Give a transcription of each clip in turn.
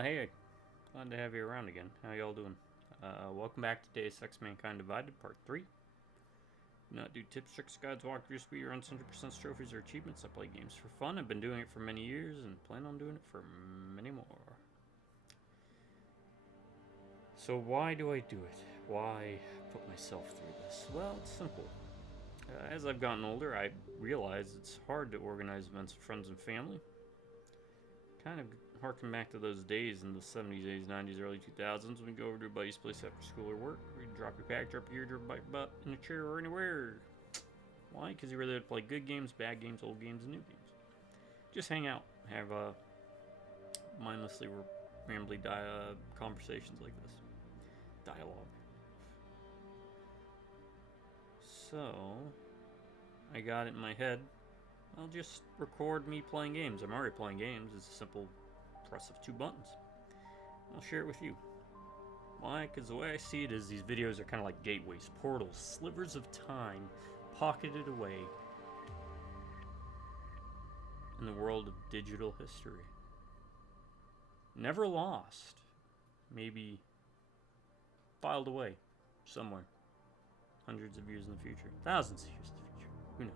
Hey, glad to have you around again. How y'all doing? Welcome back to Deus Ex Mankind Divided, Part 3. Do not do tips, tricks, guides, walkthroughs, speedruns, 100% trophies, or achievements. I play games for fun. I've been doing it for many years and plan on doing it for many more. So why do I do it? Why put myself through this? Well, it's simple. As I've gotten older, I realize it's hard to organize events with friends and family. Kind of harken back to those days in the 70s, 80s, 90s, early 2000s when you go over to a buddy's place after school or work. You'd drop your pack, drop your gear, drop a bike butt in a chair or anywhere. Why? Because you're there to play good games, bad games, old games, and new games. Just hang out, have mindlessly rambly conversations like this. Dialogue. So, I got it in my head. I'll just record me playing games. I'm already playing games. It's a simple press of 2 buttons. I'll share it with you. Why? Because the way I see it is these videos are kind of like gateways, portals, slivers of time pocketed away in the world of digital history. Never lost. Maybe filed away somewhere. Hundreds of years in the future. Thousands of years in the future. Who knows?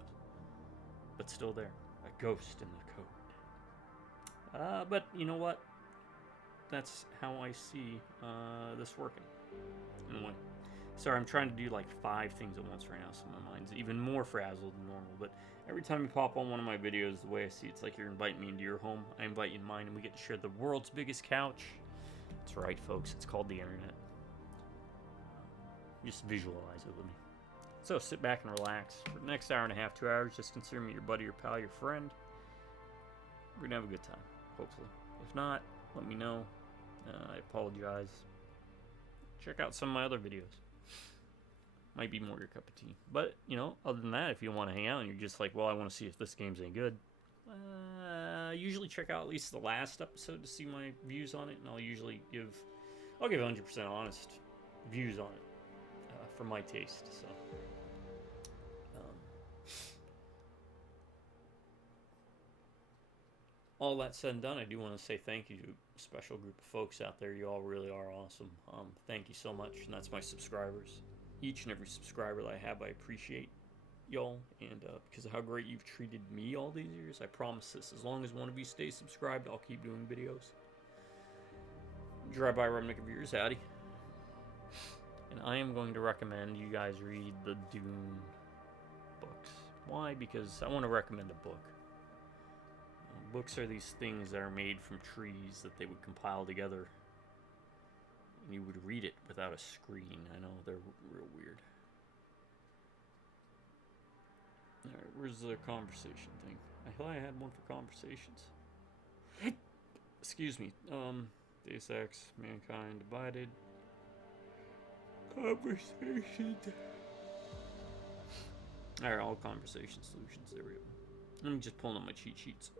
But still there. A ghost in the code. But you know what? That's how I see this working. In a way. Sorry, I'm trying to do like 5 things at once right now, so my mind's even more frazzled than normal. But every time you pop on one of my videos, the way I see it's like you're inviting me into your home. I invite you in mine, and we get to share the world's biggest couch. That's right, folks. It's called the internet. Just visualize it with me. So sit back and relax. For the next hour and a half, 2 hours, just consider me your buddy, your pal, your friend. We're gonna have a good time, hopefully. If not, let me know. I apologize. Check out some of my other videos. Might be more your cup of tea. But, you know, other than that, if you want to hang out and you're just like, well, I want to see if this game's any good, usually check out at least the last episode to see my views on it, and I'll give 100% honest views on it. For my taste, so all that said and done, I do want to say thank you to a special group of folks out there. You all really are awesome. Thank you so much, and that's my subscribers. Each and every subscriber that I have, I appreciate y'all, and because of how great you've treated me all these years, I promise this. As long as one of you stays subscribed, I'll keep doing videos. Drive by Remnick of yours, howdy. And I am going to recommend you guys read the Dune books. Why? Because I want to recommend a book. Books are these things that are made from trees that they would compile together. And you would read it without a screen. I know, they're real weird. Alright, where's the conversation thing? I thought I had one for conversations. Excuse me. Deus Ex, Mankind Divided. Conversation. Alright, all conversation solutions. There we go. Let me just pull up my cheat sheets.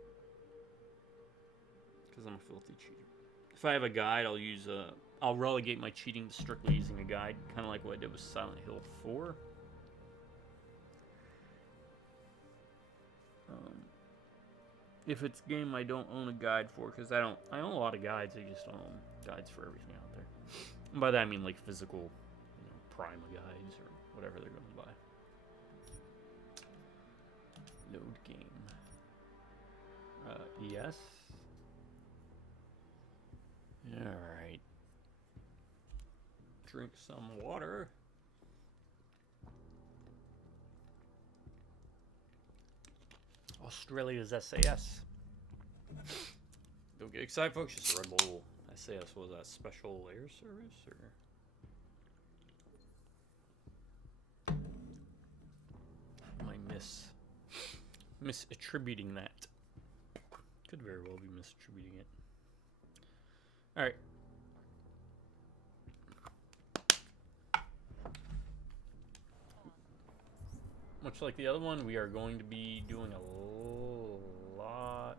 Because I'm a filthy cheater. If I have a guide, I'll relegate my cheating to strictly using a guide. Kind of like what I did with Silent Hill 4. If it's a game I don't own a guide for, because I own a lot of guides, I just don't own guides for everything out there. And by that I mean like physical Prima guides or whatever they're going to buy. Load game. Yes. Alright. Drink some water. Australia's SAS. Don't get excited, folks. Just a Red Bull. SAS, was that special air service or? Am I misattributing that? Could very well be misattributing it. Alright. Much like the other one, we are going to be doing a lot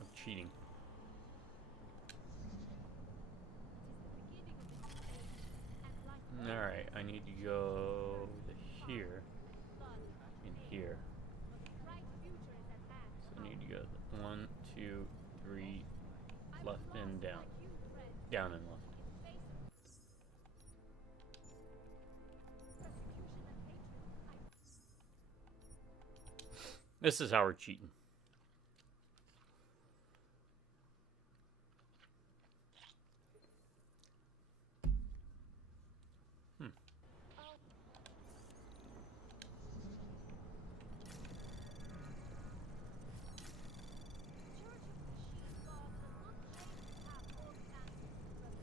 of cheating. Alright, I need to go here. In here. So I need to go 1, 2, 3, left and down. Down and left. This is how we're cheating.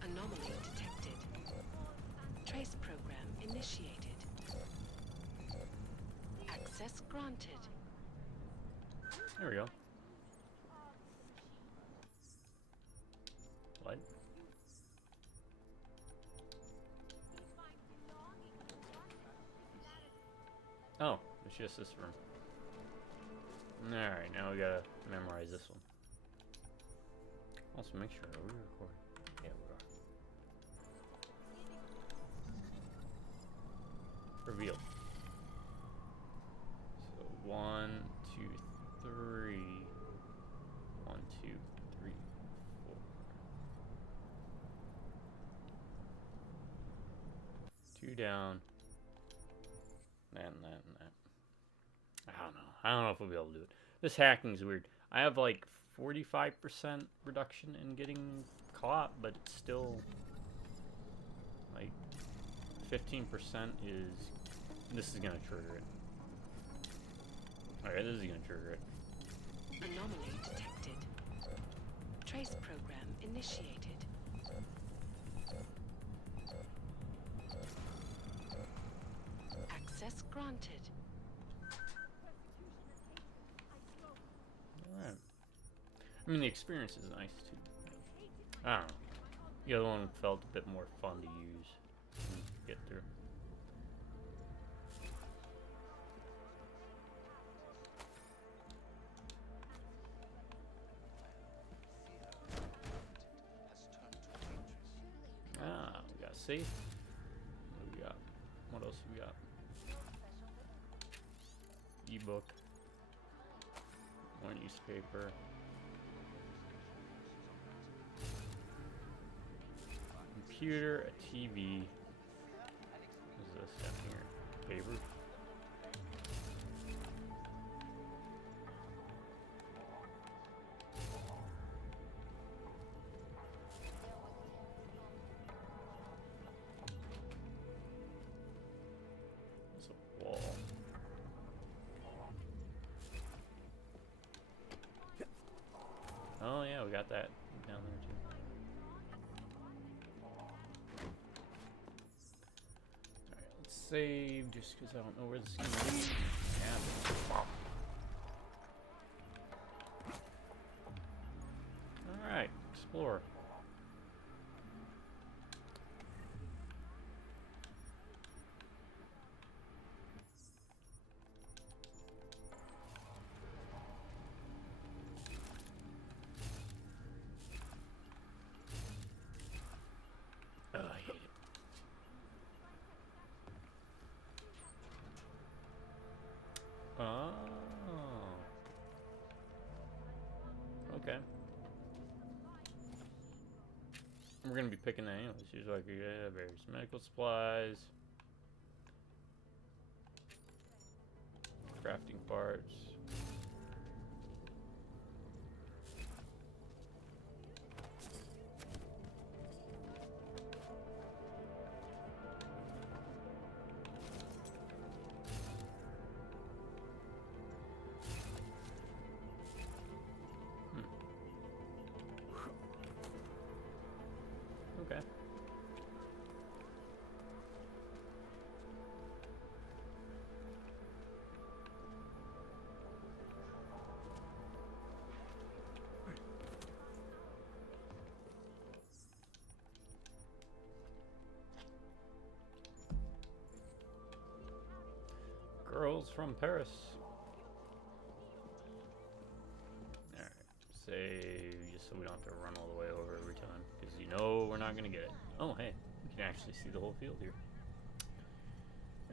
Anomaly detected. Trace program initiated. Access granted. There we go. What? Oh, it's just this room. Alright, now we gotta memorize this one. Also, make sure, are we recording? Yeah, we are. Reveal. So, 1, 2, 3. 1, 2, 3, 4. 2 down. That and that and that. I don't know. I don't know if we'll be able to do it. This hacking's weird. I have like 45% reduction in getting caught, but it's still like 15% is. This is gonna trigger it. Alright, this is gonna trigger it. Anomaly detected. Trace program initiated. Access granted. Alright. I mean, the experience is nice too. I don't know. The other one felt a bit more fun to use and get through. We got safe. What do we got? What else we got? Ebook. More newspaper. Computer, a TV. What is this down here? Paper. It's a wall. Oh yeah, we got that down there too. Alright, let's save just because I don't know where this is going to lead. Yeah. Alright, explore. I hate it. Oh. Okay. We're gonna be picking that anyways. Here's like various medical supplies, crafting parts. Okay. Girls from Paris. Alright. Save just so we don't have to run all the way over every time. Because you know we're not going to get it. Oh, hey. We can actually see the whole field here.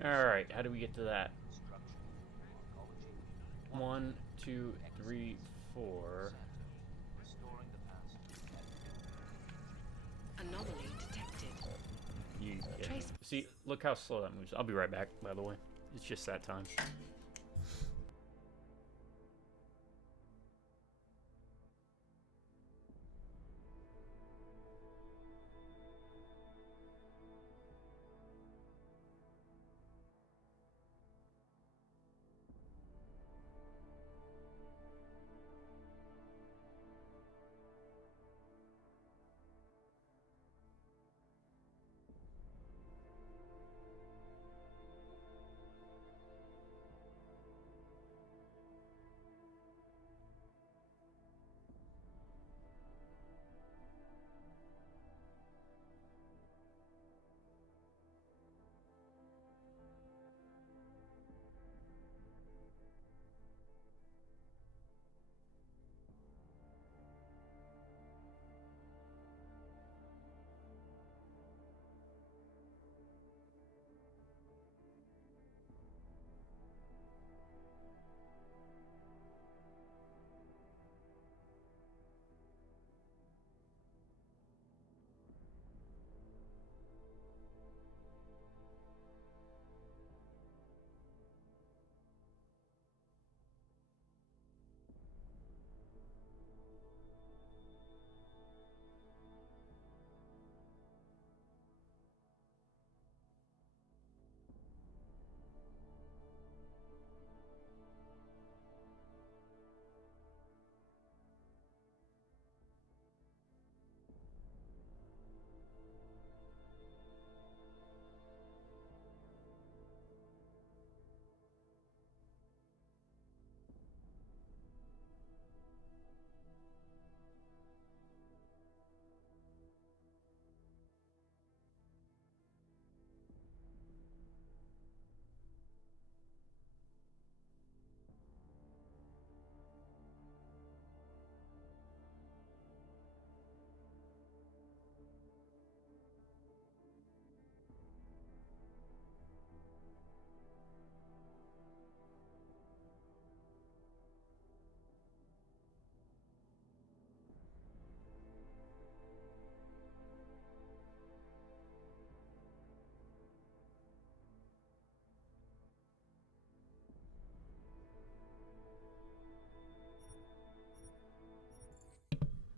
Alright, how do we get to that? 1, 2, 3, 4. Anomaly detected. You get Trace. it. See, look how slow that moves. I'll be right back, by the way. It's just that time.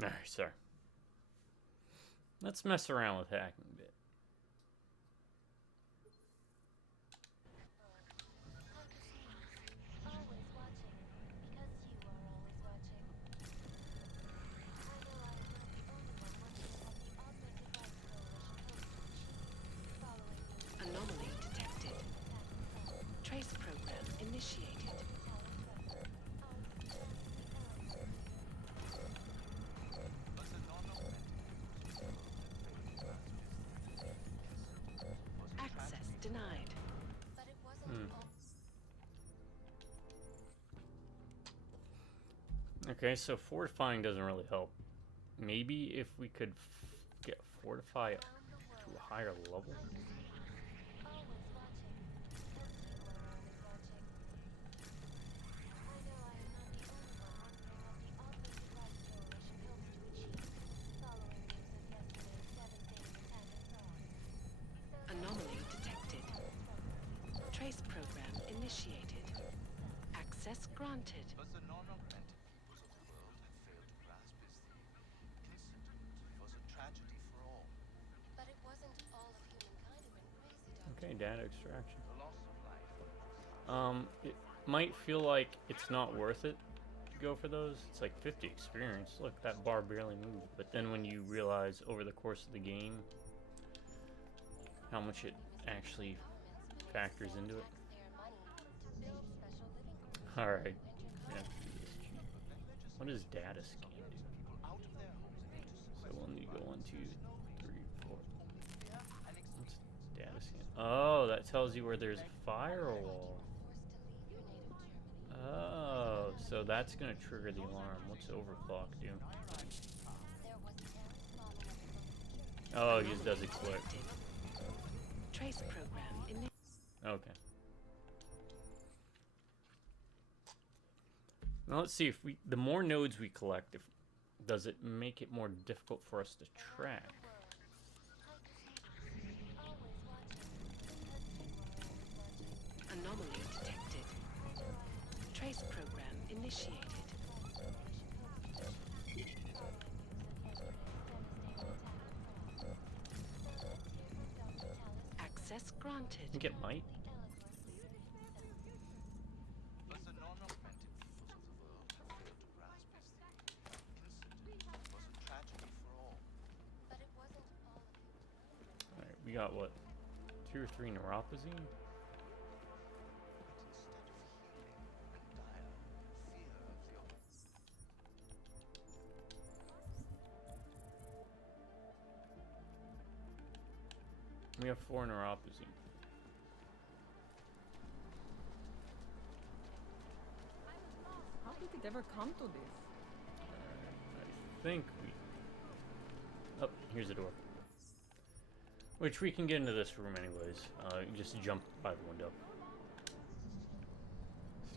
Alright, sorry. Let's mess around with hacking a bit. Anomaly detected. Trace program initiated. Access denied. Okay, so fortifying doesn't really help. Maybe if we could get fortify up to a higher level? Anomaly detected. Trace program initiated. Access granted. But the non-augmented peoples of the world have failed to grasp is the incident was a tragedy for all. But it wasn't all of humankind who went crazy, Doctor. Okay, data extraction. The loss of life. It might feel like it's not worth it to go for those. It's like 50 experience. Look, that bar barely moved. But then when you realize over the course of the game how much it actually factors into it. Alright. What does data scan do? So when you go 1, 2, 3, 4. What's data scan? Oh, that tells you where there's a firewall. Oh, so that's gonna trigger the alarm. What's overclock do? Oh, it just does it quick. Trace program Okay. Now let's see if the more nodes we collect, does it make it more difficult for us to track? Anomaly detected. Trace program initiated. Access I granted. think it might. But the non-augmented foot of the world have failed to grasp is the incident was a tragedy for all. But it wasn't all of humankind. Alright, we got what? 2 or 3 neuropathy? We have 4 neuropathy. How did it ever come to this? I think we... Oh, here's a door. Which we can get into this room anyways. Just jump by the window.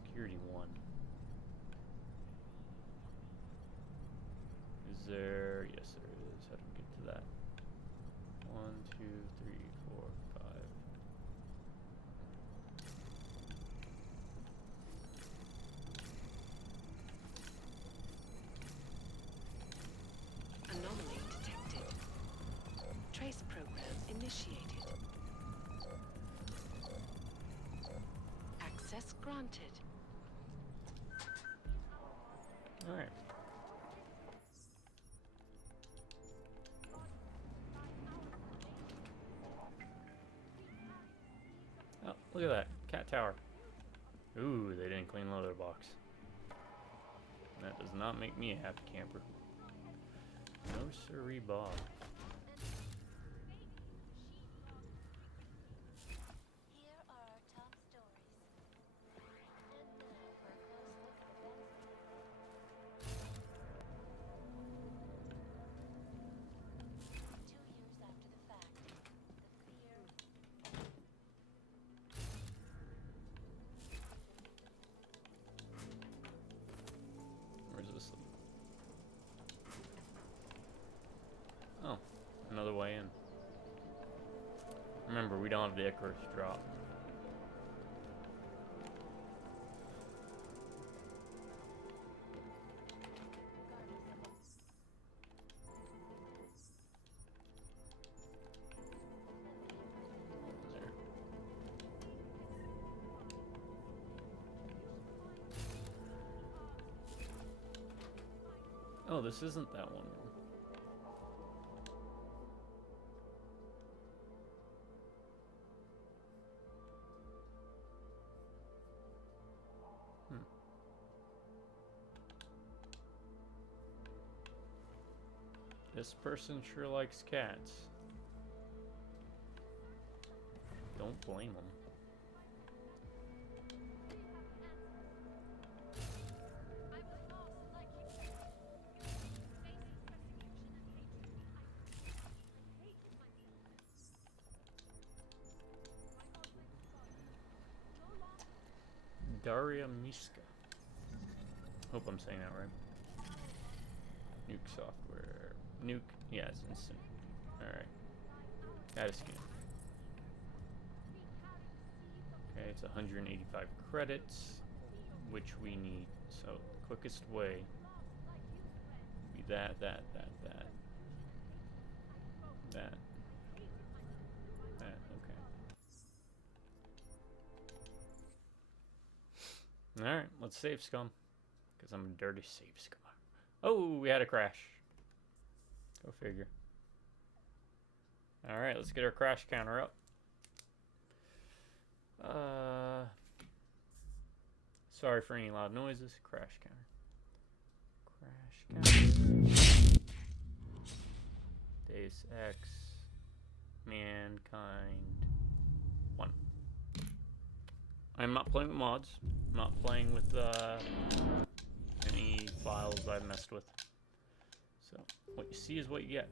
Security 1. Is there... Yes, there is. How do we get to that? 1, 2, 3, 4, 5. Anomaly detected. Trace program initiated. Access granted. Alright. Oh, look at that. Cat tower. Ooh, they didn't clean the leather box. That does not make me a happy camper. No siree, Bob. Here are our top stories. And now for a close look at events. 2 years after the fact, the fear. Where's this? Oh, another way in. Remember, we don't have the Icarus drop. There. Oh, this isn't that one. This person sure likes cats. Don't blame them. Daria Miska. Hope I'm saying that right. Nuke software. Nuke. Yeah, it's instant. Alright. Add a skin. Okay, it's 185 credits, which we need. So, the quickest way would be that. That. Okay. Alright, let's save scum. Because I'm a dirty save scummer. Oh, we had a crash. Go figure. Alright, let's get our crash counter up. Sorry for any loud noises. Crash counter. Crash counter. Deus Ex. Mankind. 1. I'm not playing with mods. I'm not playing with any files I've messed with. So, what you see is what you get.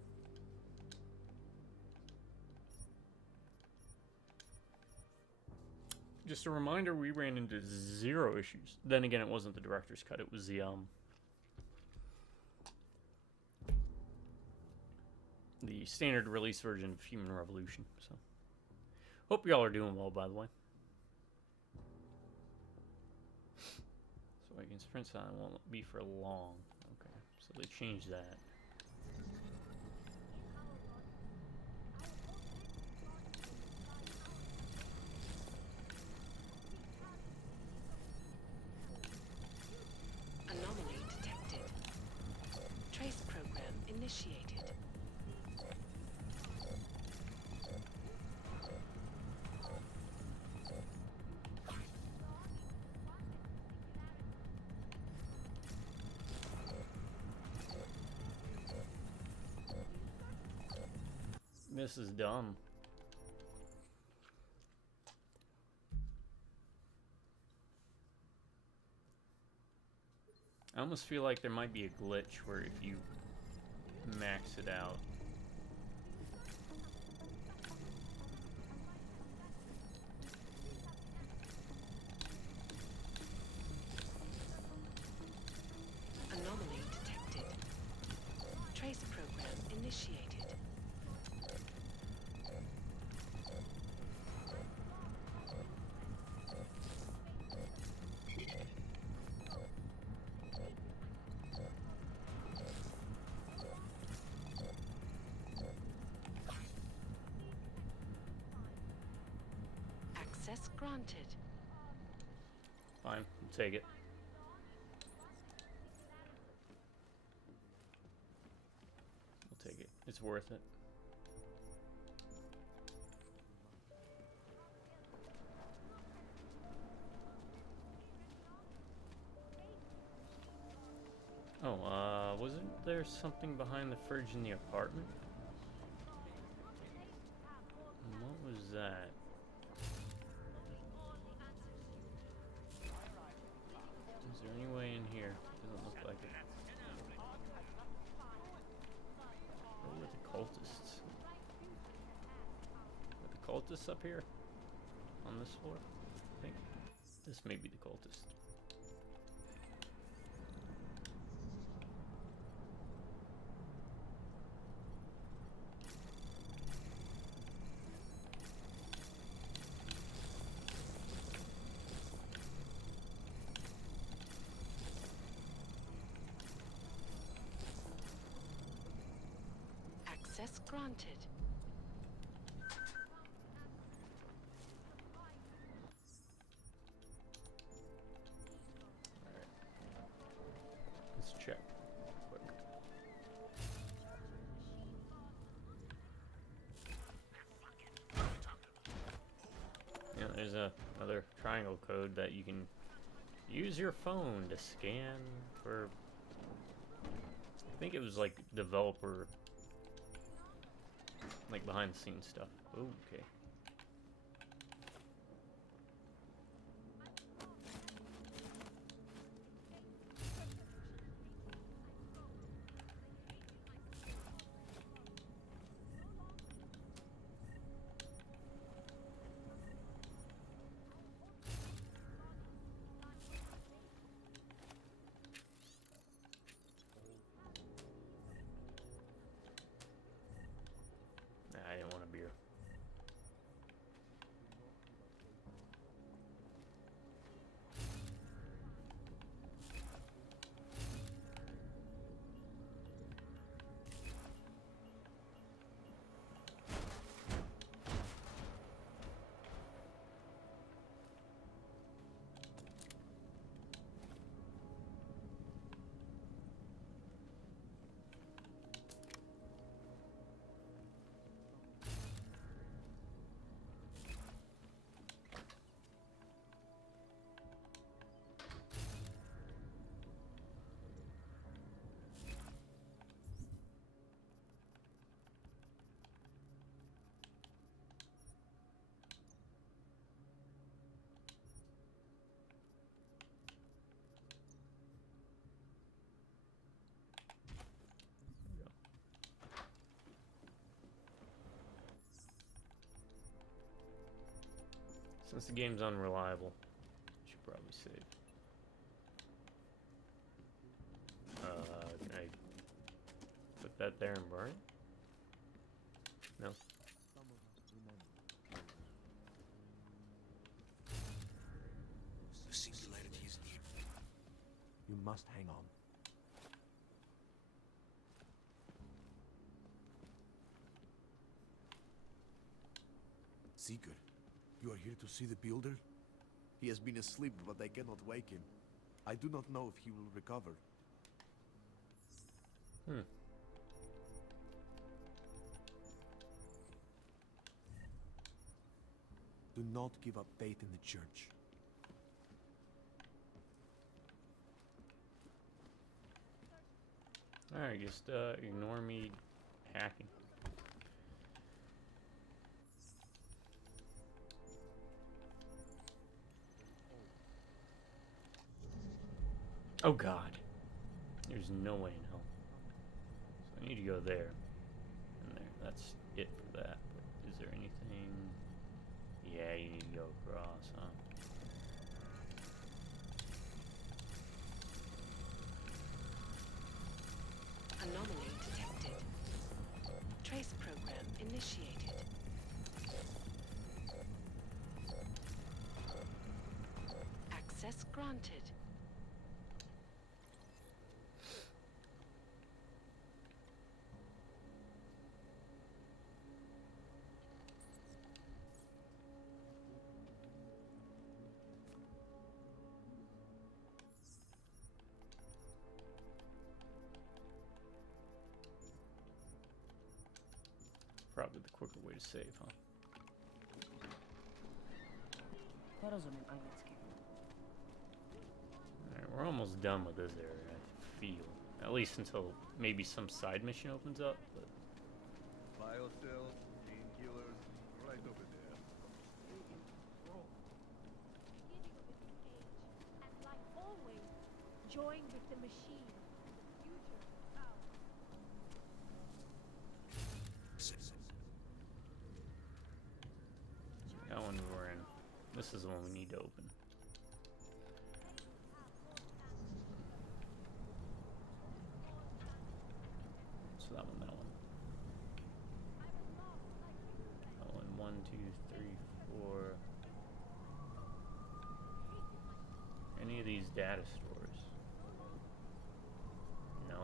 Just a reminder, we ran into 0 issues. Then again, it wasn't the director's cut. It was the standard release version of Human Revolution. So, hope y'all are doing well, by the way. So I can sprint sign won't be for long. Okay, so they changed that. Anomaly detected. Trace program initiated. This is dumb. I almost feel like there might be a glitch where if you max it out. Anomaly detected. Trace program initiated. Access granted. Fine, we'll take it. We'll take it. It's worth it. Oh, wasn't there something behind the fridge in the apartment? What was that? Is there any way in here? Doesn't look like it. Where were the cultists? Are the cultists up here? On this floor? I think this may be the cultist. Access granted. Alright. Let's check. Quick. Yeah, there's another triangle code that you can use your phone to scan for. I think it was like developer, like behind the scenes stuff. Okay. Nah, I didn't want a beer. Since the game's unreliable, should probably save. Can I put that there and burn it? No. The singularity is near. You must hang on. Seeker, you are here to see the builder? He has been asleep, but I cannot wake him. I do not know if he will recover. Do not give up faith in the church. Alright, just ignore me hacking. Oh god. There's no way in hell. So I need to go there. And there. That's it for that. But is there anything? Yeah, you need to go across, huh? Anomaly detected. Trace program initiated. Access granted. Probably the quicker way to save, huh? Alright, we're almost done with this area, I feel. At least until maybe some side mission opens up, but Biocells, painkillers, right over there. Beginning of a new age, and like always, join with the machine. The future is ours. that one we're in. This is the one we need to open. So that one. That one, 1, 2, 3, 4. Any of these data stores? No.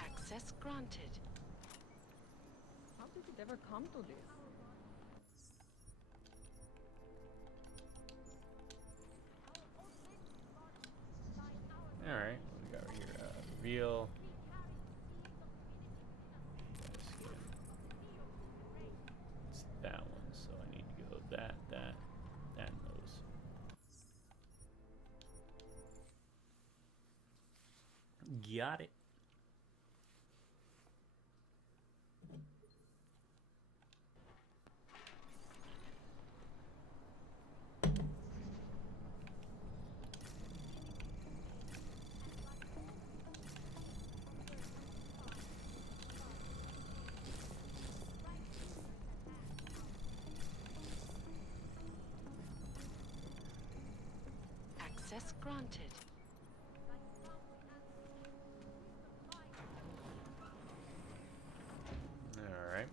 Access granted. How did it ever come to this? Alright, what we got right here? Reveal. It's that one, so I need to go that, and those. Got it. Access granted. Alright.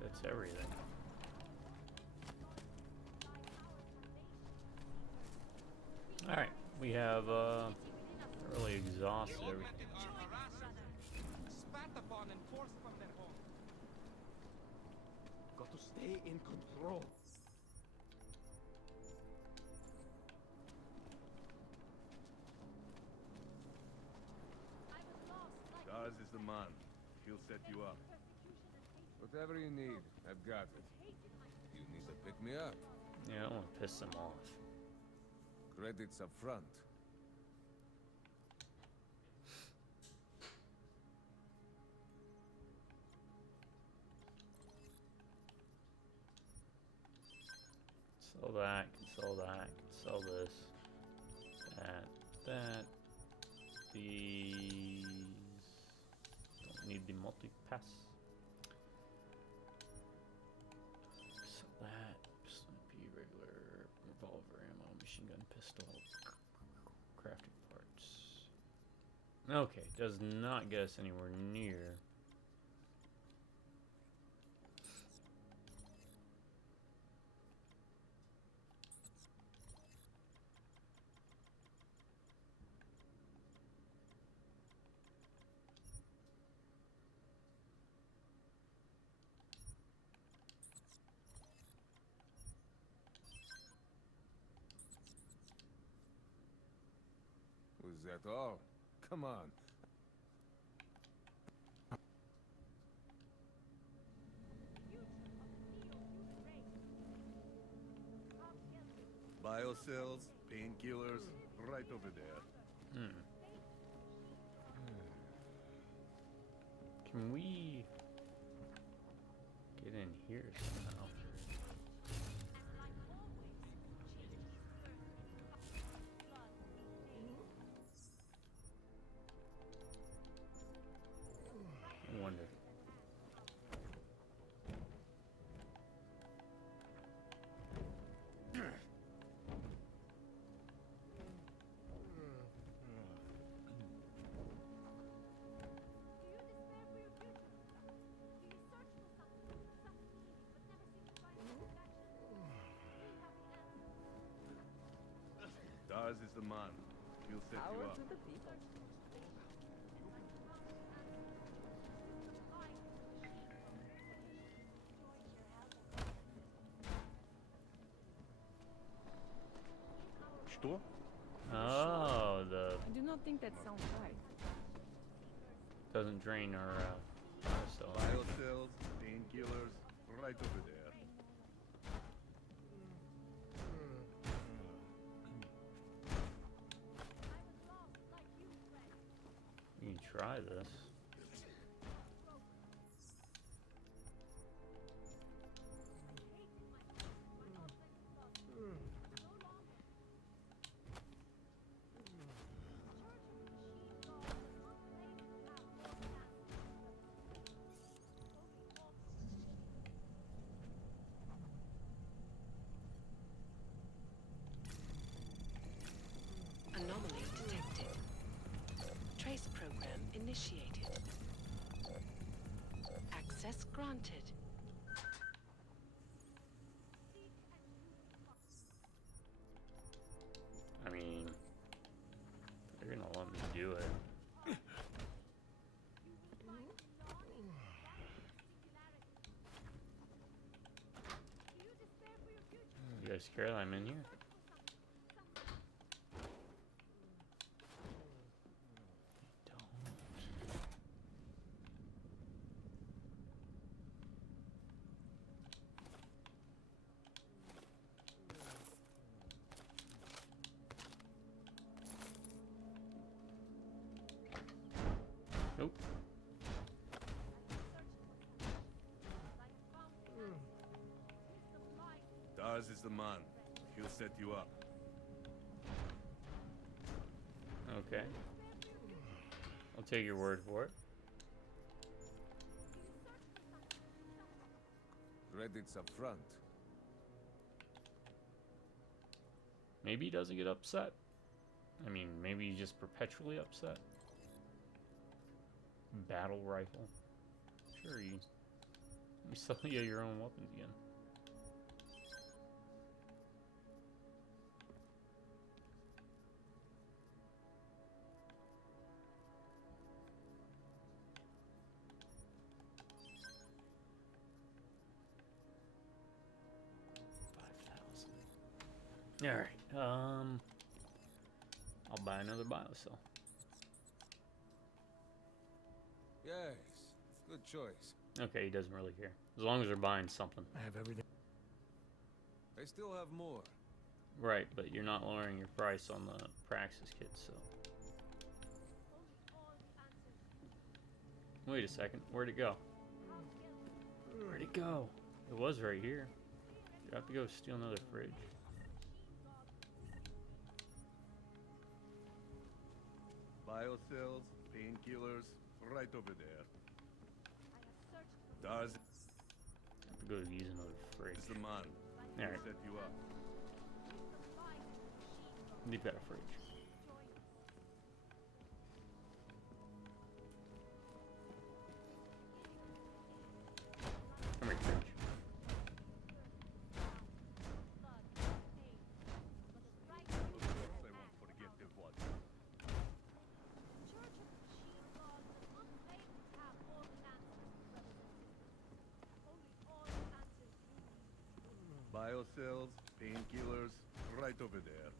That's everything. Alright, we have really exhausted everything. Spat upon and forced from to stay in control. I was lost like Daz is the man. He'll set you up. persecution and hatred. Whatever you need, I've got it. Hated my You need to pick me up. Yeah, I don't want to piss them off. Credits up front. Sell that, can sell that, can sell this. That. These. Don't need the multi-pass. Sell that. Pistol MP, regular revolver ammo, machine gun pistol. Crafting parts. Okay, does not get us anywhere near. Was that all? Come on. Biocells, painkillers, right over there. Hmm. Can we get in here somehow? I wonder. Daz is the man. He'll set Power you up. to the people. Что? Oh, the I do not think that sounds right. doesn't drain our cell. Biocells, painkillers, right over there. You can try this. Anomaly detected. Trace program initiated. Access granted. I mean, they're gonna let me do it. You guys care that I'm in here? Nope. Daz is the man. He'll set you up. Okay. I'll take your word for it. Credits up front. Maybe he doesn't get upset. I mean, maybe he's just perpetually upset. Battle rifle. Sure, you sell you your own weapons again. Alright, I'll buy another biocell. Yes, good choice. Okay, he doesn't really care. As long as they're buying something. I have everything. I still have more. Right, but you're not lowering your price on the Praxis kit, so. Wait a second, where'd it go? Where'd it go? It was right here. You have to go steal another fridge. Biocells, painkillers, right over there. Does I have to go use another fridge. is the man. Alright, He'll set you up. you've got a fridge. Come here, fridge. Of course I won't forget the what. Biocells, painkillers, right over there.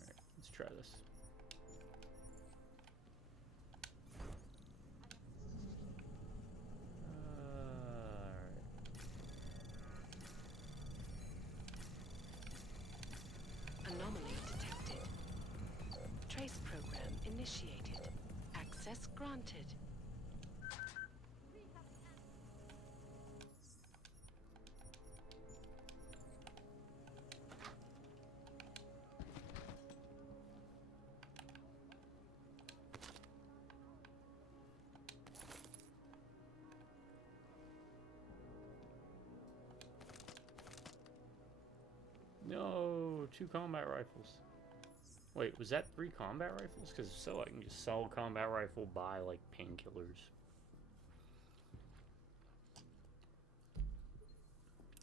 Alright, let's try this. Alright. Anomaly detected. Trace program initiated. Access granted. No, 2 combat rifles. Wait, was that 3 combat rifles? Because if so, I can just sell a combat rifle, buy like painkillers.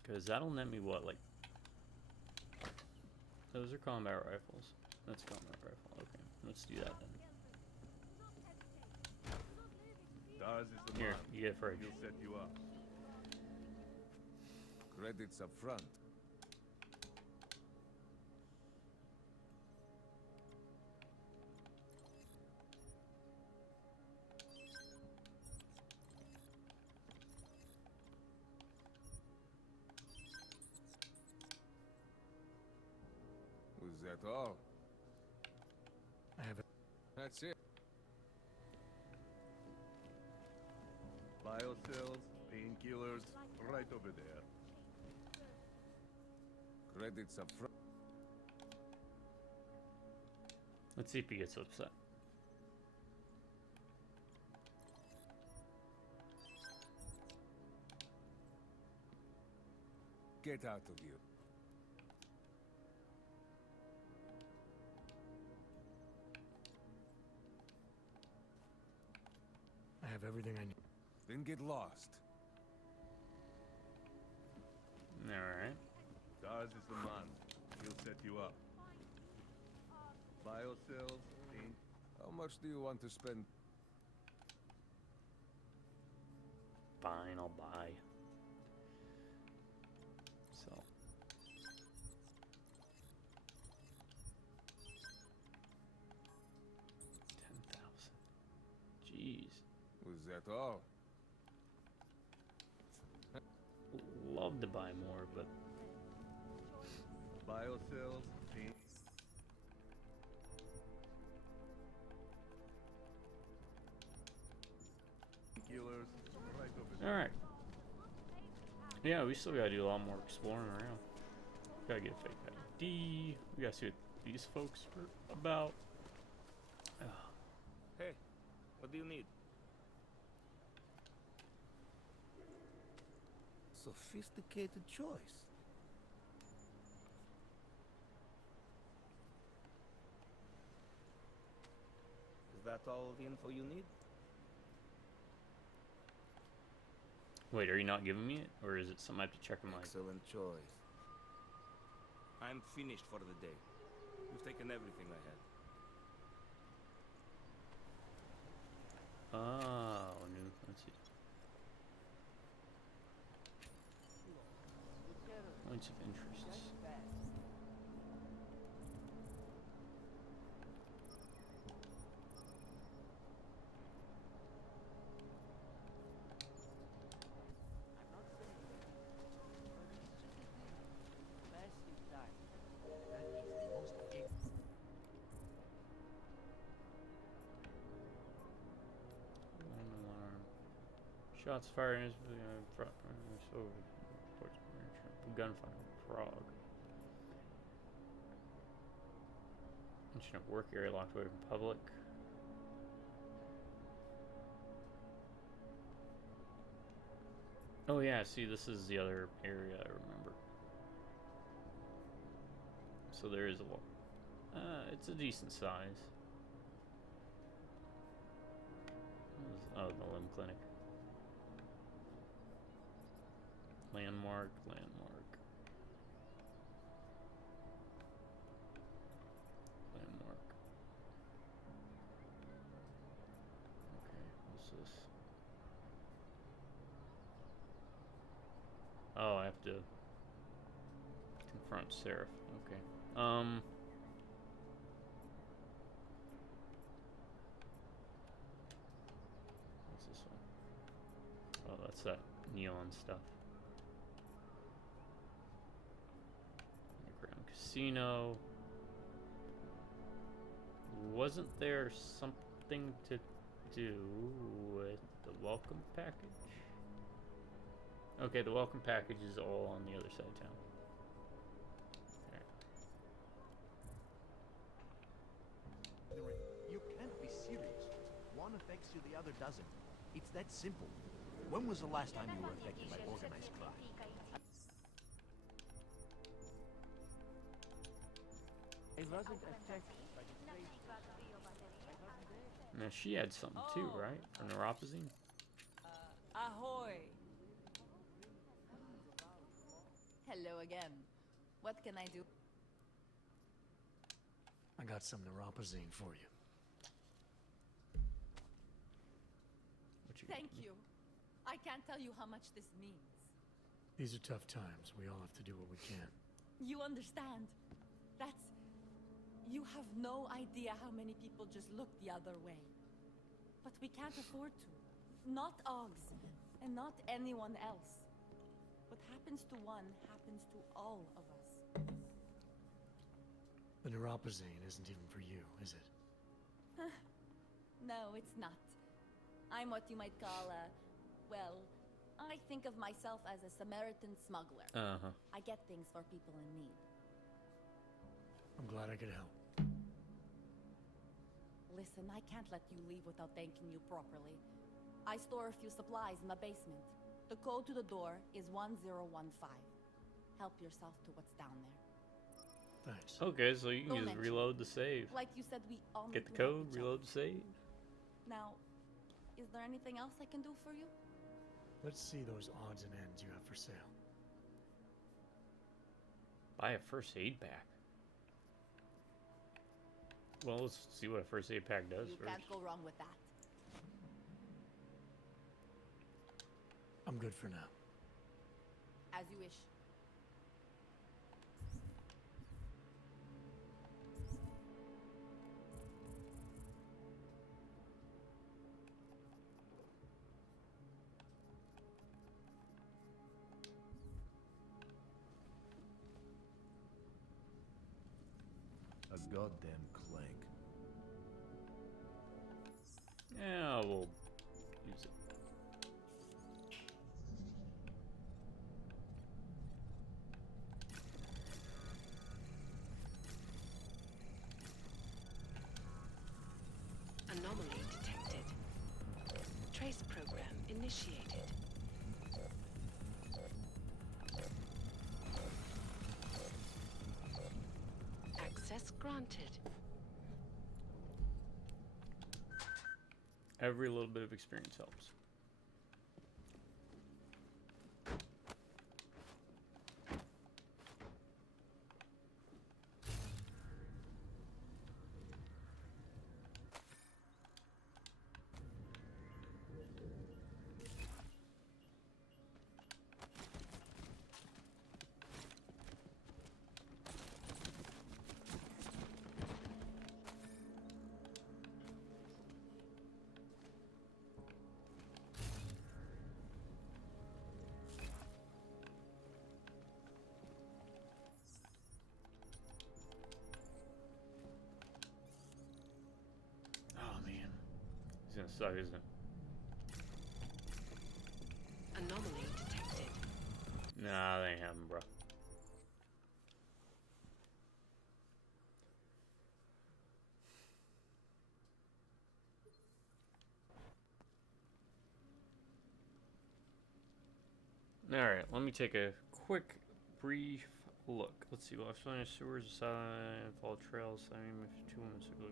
Because that'll net me what, like. Those are combat rifles. That's a combat rifle. Okay, let's do that then. Does is the Here, man. you get a fridge. He'll set you up. Credits up front. Was that all? I have it. That's it. Biocells, painkillers, right over there. Credits up front. Let's see if he gets upset. Get out of here. I have everything I need. Then get lost. Alright. Does is the man. He'll set you up. Biocells, pain. How much do you want to spend? Fine, I'll buy. So. $10,000. Jeez. Was that all? Love to buy more, but Biocells, pain. Killers, right over there. alright. Yeah, we still gotta do a lot more exploring around. Gotta get a fake ID. We gotta see what these folks are about. Hey, what do you need? Sophisticated choice. Is that all the info you need? Wait, are you not giving me it? Or is it something I have to check in my... Excellent choice. I'm finished for the day. You've taken everything I had. Oh, new. Let's see. Points of interest. Alarm. Shots fired in his gunfire in Prague. Mention of work area locked away from public. Oh yeah, see, this is the other area I remember. So there is a wall. It's a decent size. Oh, the limb clinic. Landmark. Okay, what's this? Oh, I have to confront Seraph. Okay. What's this one? Oh, that's that neon stuff. Underground casino. Wasn't there something to do with the welcome package? Okay, the welcome package is all on the other side of town. Right. You can't be serious. One affects you, the other doesn't. It's that simple. When was the last time you were affected by organized crime? I wasn't affected by the trade. Now she had something too, right? For neuropazine? Ahoy! Hello again. What can I do? I got some neuropazine for you. What you Thank you. I can't tell you how much this means. These are tough times. We all have to do what we can. You understand? That's... You have no idea how many people just look the other way. But we can't afford to. Not Oggs, and not anyone else. What happens to one happens to all of us. The neuropazine isn't even for you, is it? No, it's not. I'm what you might call a... Well, I think of myself as a Samaritan smuggler. Uh-huh. I get things for people in need. I'm glad I could help. Listen, I can't let you leave without thanking you properly. I store a few supplies in the basement. The code to the door is 1015. Help yourself to what's down there. Thanks. Okay, so you can Don't just mention reload the save. Like you said, we all Get need the to help code, each reload other. the save. Now, is there anything else I can do for you? Let's see those odds and ends you have for sale. Buy a first aid pack. Well, let's see what a first aid pack does You first. can't go wrong with that. I'm good for now. As you wish. A goddamn clank. Yeah, we'll use it. Anomaly detected. Trace program initiated. Access granted. Every little bit of experience helps. suck, isn't it? Anomaly detected. Nah, they ain't having, bro. Alright, let me take a quick, brief look. Let's see, left side sewers, fall trails, I mean, if 2 women circle,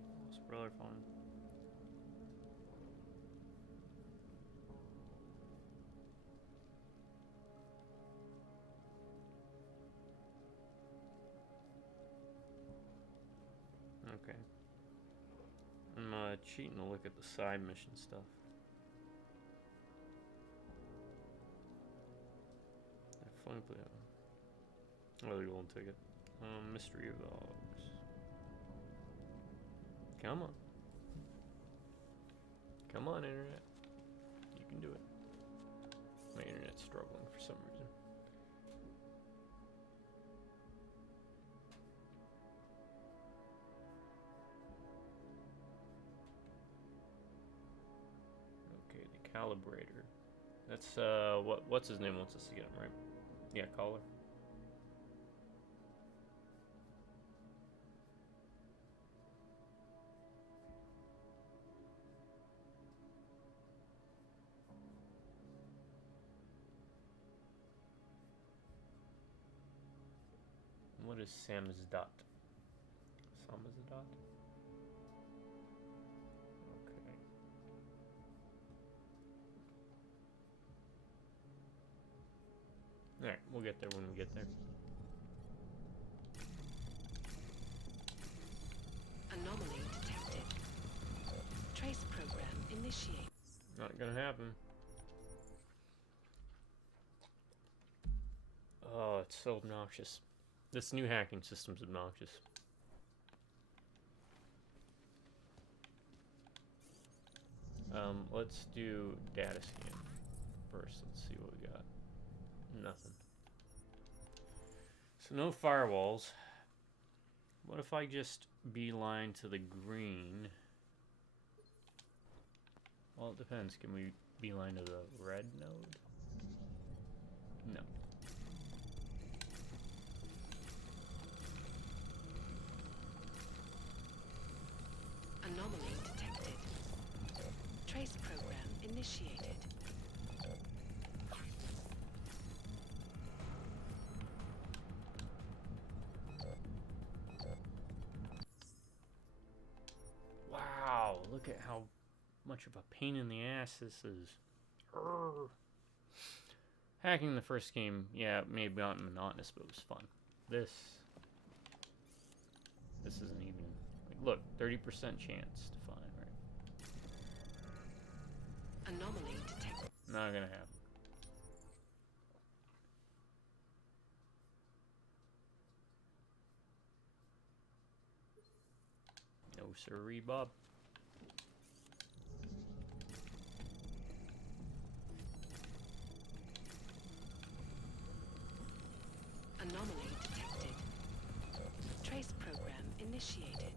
brother falling. Okay. I'm cheating to look at the side mission stuff. Fun play. Oh, the golden ticket. Mystery of dogs. Come on. Come on, internet. You can do it. My internet's struggling for some reason. Okay, the calibrator. That's what's his name wants us to get him, right? Yeah, caller. What is Samizdat? Samizdat? Okay. Alright, we'll get there when we get there. Anomaly detected. Trace program initiated. Not gonna happen. Oh, it's so obnoxious. This new hacking system's obnoxious. Let's do data scan first. Let's see what we got. Nothing. So no firewalls. What if I just beeline to the green? Well, it depends. Can we beeline to the red node? No. Anomaly detected. Trace program initiated. Wow, look at how much of a pain in the ass this is. Urgh. Hacking the first game, yeah, maybe not monotonous, but it was fun. This isn't even, like, look, 30% chance to find, right? Anomaly detected. Not gonna happen. No sirree, Bob. Anomaly detected. Trace program initiated.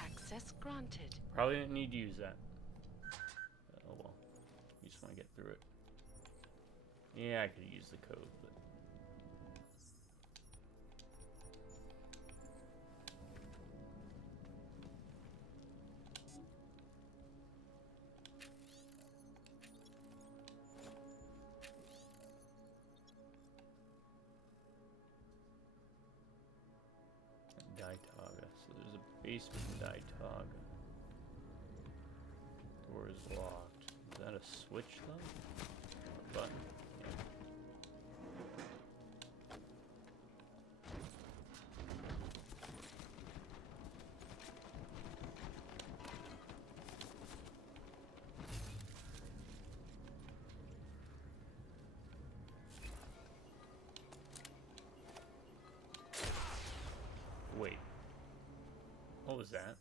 Access granted. Probably didn't need to use that. Oh well. You just want to get through it. Yeah, I could use the code, but... Daitaga. So there's a basement in Daitaga. Door is locked. Is that a switch though? Or a button? Yeah. Wait. What was that?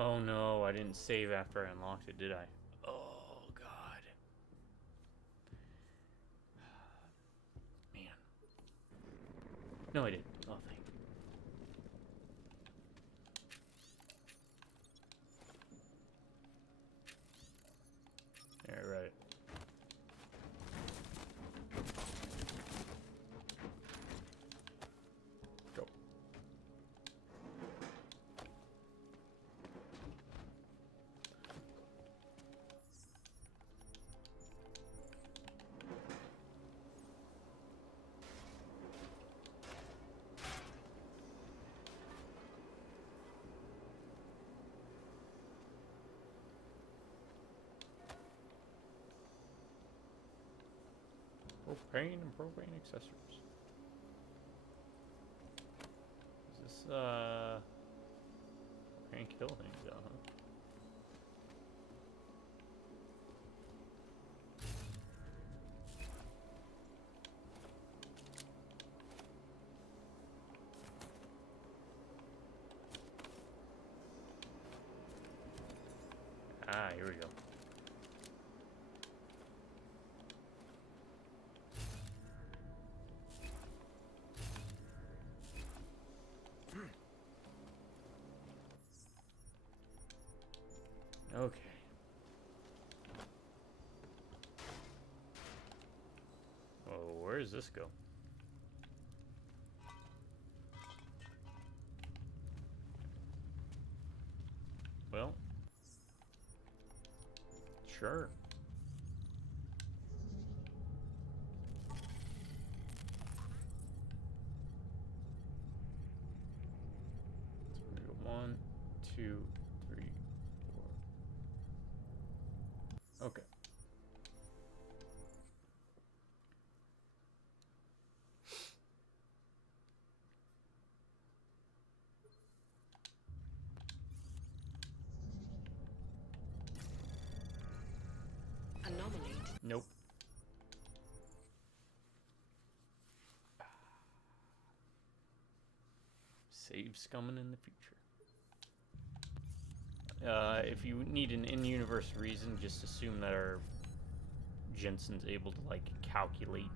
Oh no, I didn't save after I unlocked it, did I? Oh god. Man. No, I didn't. Oh, thank you. Alright. Go. Propane and propane accessories. Is this, can't kill things out, huh? Ah, here we go. Okay. Oh, where does this go? Well, sure. So we're gonna go 1, 2, 3, 4. Okay. Anomaly. Nope. Save Scumming in the future. If you need an in-universe reason, just assume that our Jensen's able to, like, calculate.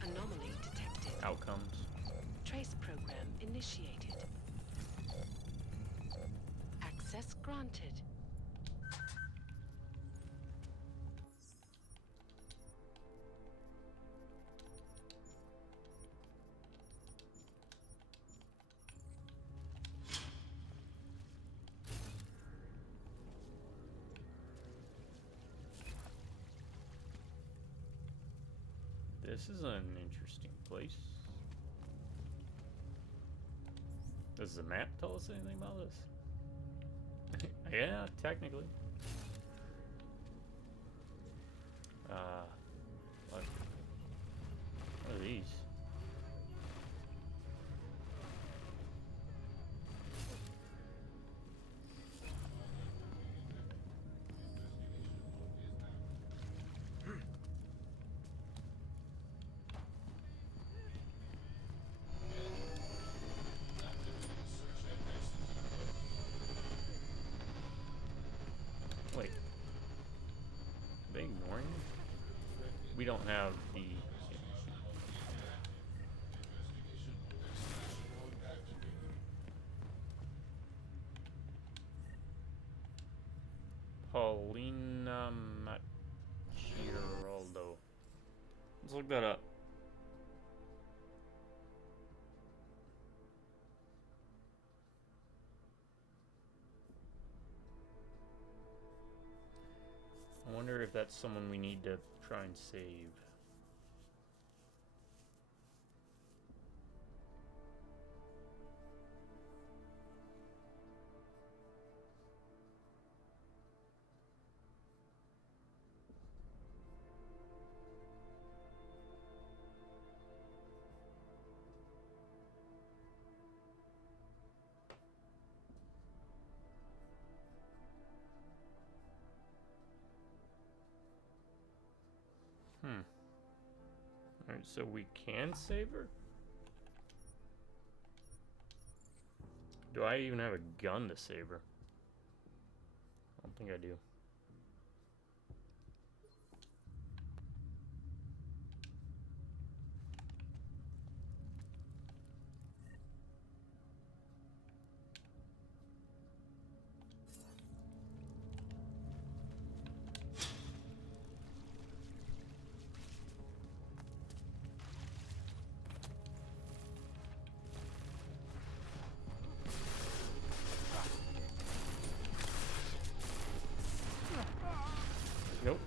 Anomaly detected. Outcomes. Trace program initiated. Access granted. This is an interesting place. Does the map tell us anything about this? Yeah, technically. What are these? Wait. Are they ignoring me? We don't have the... Paulina Machiraldo. Let's look that up. I wonder if that's someone we need to try and save. Alright, so we can save her? Do I even have a gun to save her? I don't think I do. Nope.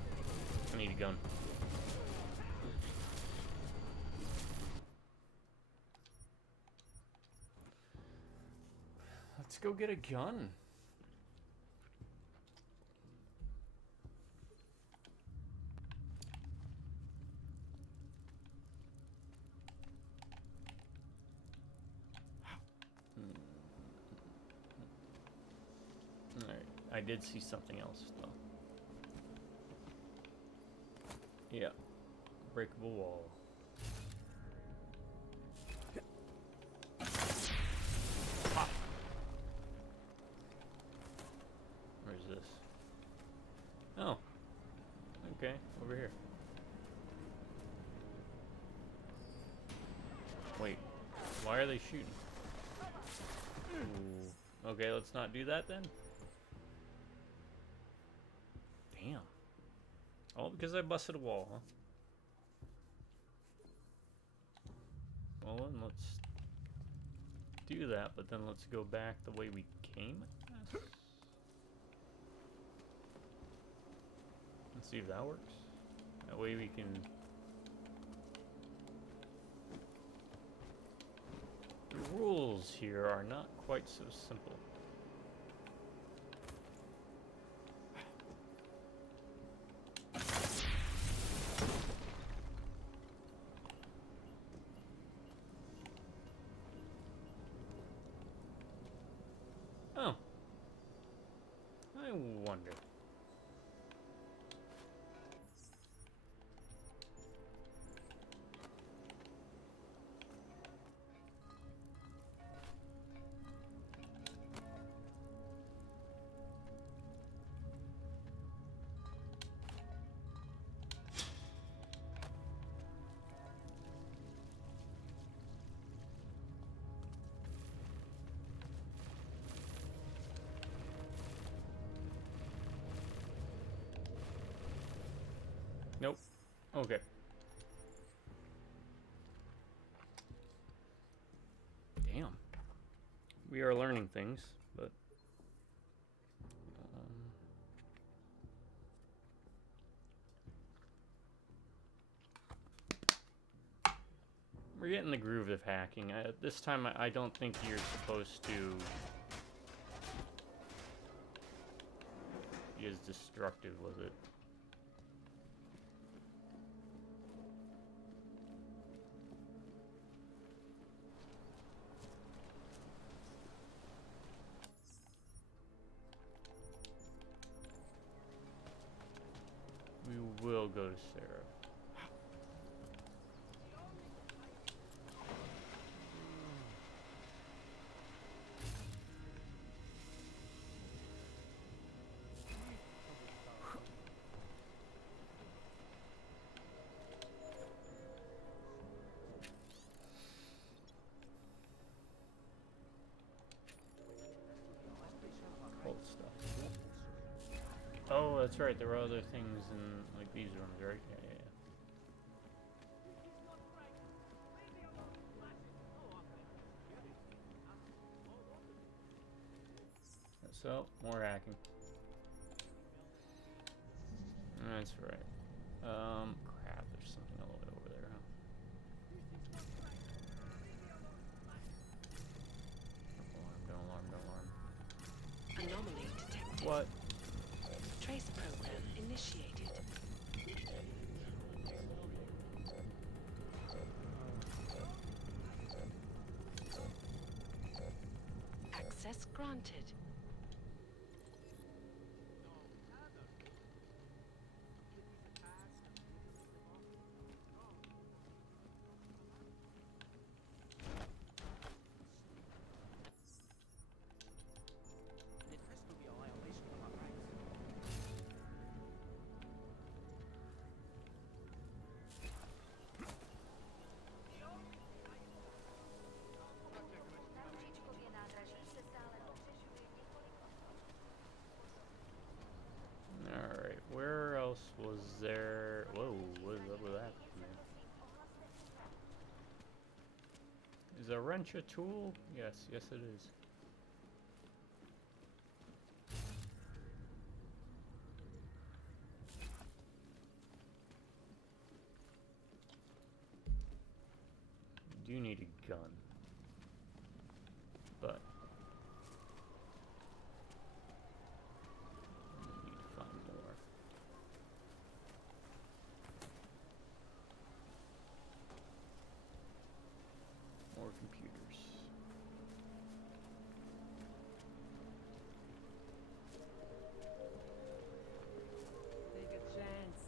I need a gun. Let's go get a gun. Alright, I did see something else though. Yeah. Breakable wall. Pop. Where's this? Oh. Okay, over here. Wait. Why are they shooting? Ooh. Okay, let's not do that then. Damn. All because I busted a wall, huh? Well, then let's do that, but then let's go back the way we came, I guess. Let's see if that works. That way we can... The rules here are not quite so simple. Oh. I wonder. Nope. Okay. Damn. We are learning things, but... we're getting the groove of hacking. This time, I don't think you're supposed to be as destructive with it. We will go to Sarah. Cold stuff. Oh, that's right. There were other things in like these rooms, right? Yeah, yeah, yeah. So, more hacking. That's right. Crap, there's something a little bit over there, huh? Alarm, don't alarm, don't alarm. Anomaly detected. What? Trace program initiated. Access granted. Is a wrench a tool? Yes, yes it is. You do need a gun. But we need to find more. More computers. Take a chance.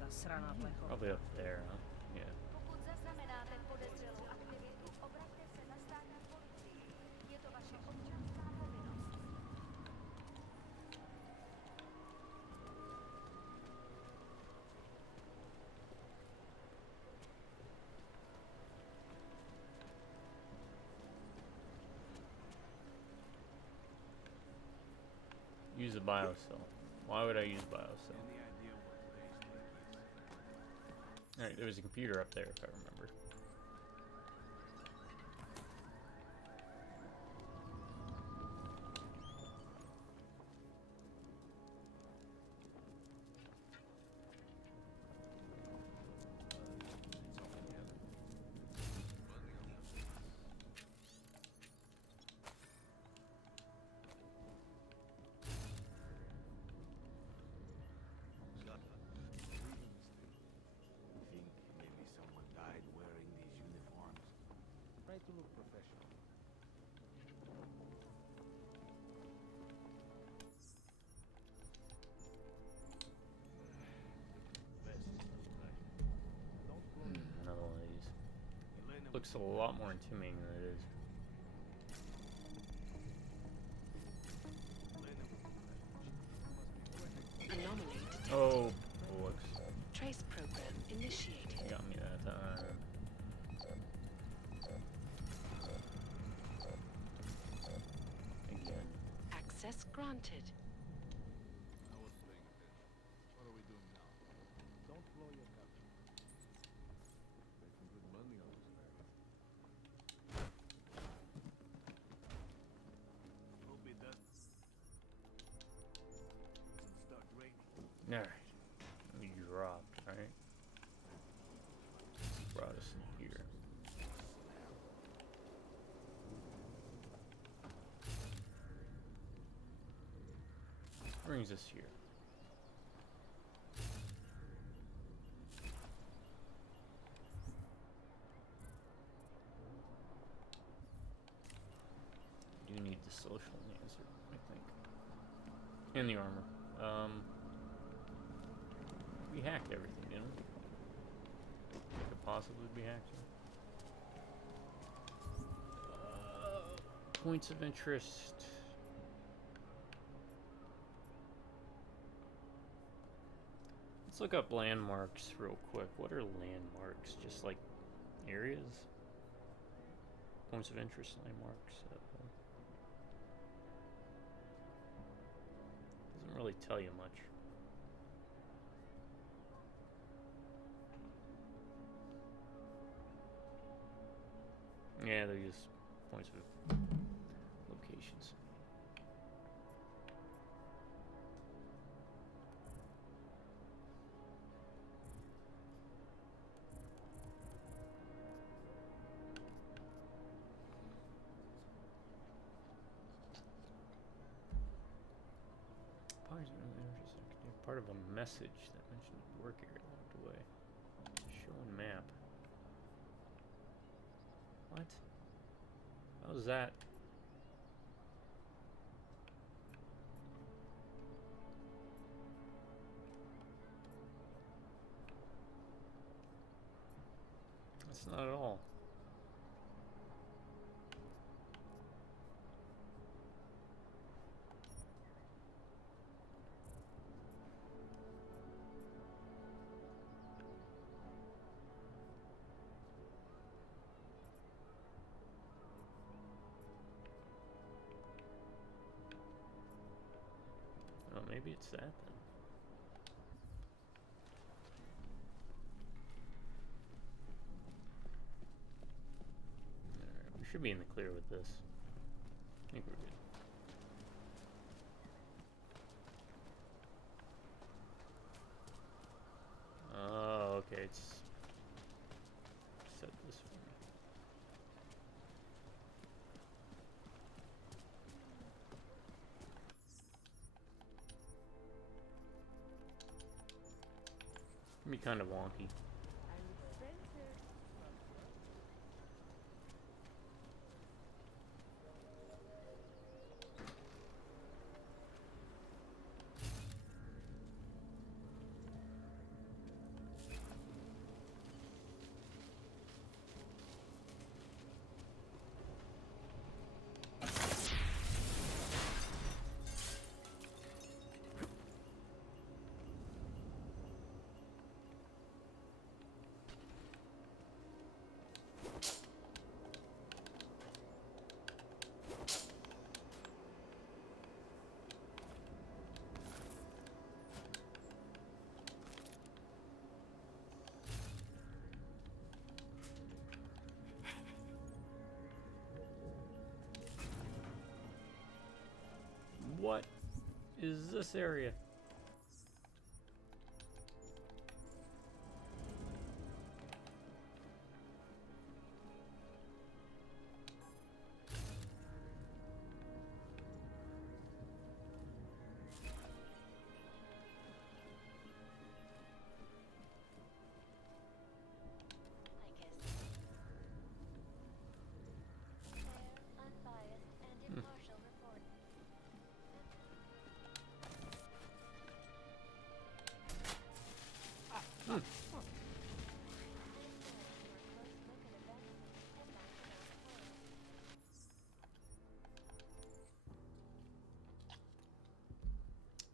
Zasraná plecho. Probably up there, huh? Yeah. Pokud zaznamenáte podezřelou aktivitu, obraťte se na státní policii. Je to vaše občanská povinnost. Use a biocell. Why would I use biocell? Any idea what base take is? Alright, there was a computer up there if I remember. Think maybe someone died wearing these uniforms. Try to look professional. Another one of these. Looks a lot more intimidating than it is. Anomaly detected. Oh, bullocks. Trace program initiated. Got me that time. Again. Access granted. I was paying attention. What are we doing now? Don't blow your cover. Making good money on this thing. Hope it doesn't start raining. Alright. We dropped, right? Brought us in here. Brings us here. Do need the social enhancer, I think. And the armor. We hacked everything, didn't we? Could possibly be hacked. Points of interest. Let's look up landmarks real quick. What are landmarks? Just like areas? Points of interest landmarks. Doesn't really tell you much. Yeah, they're just points of locations. Probably really interesting. They're part of a message that mentioned the work area locked away. Showing map. What? How was that? That's not at all. Oh, maybe it's that then. Should be in the clear with this. I think we're good. Oh, okay, it's set this for me. Can be kind of wonky. What is this area?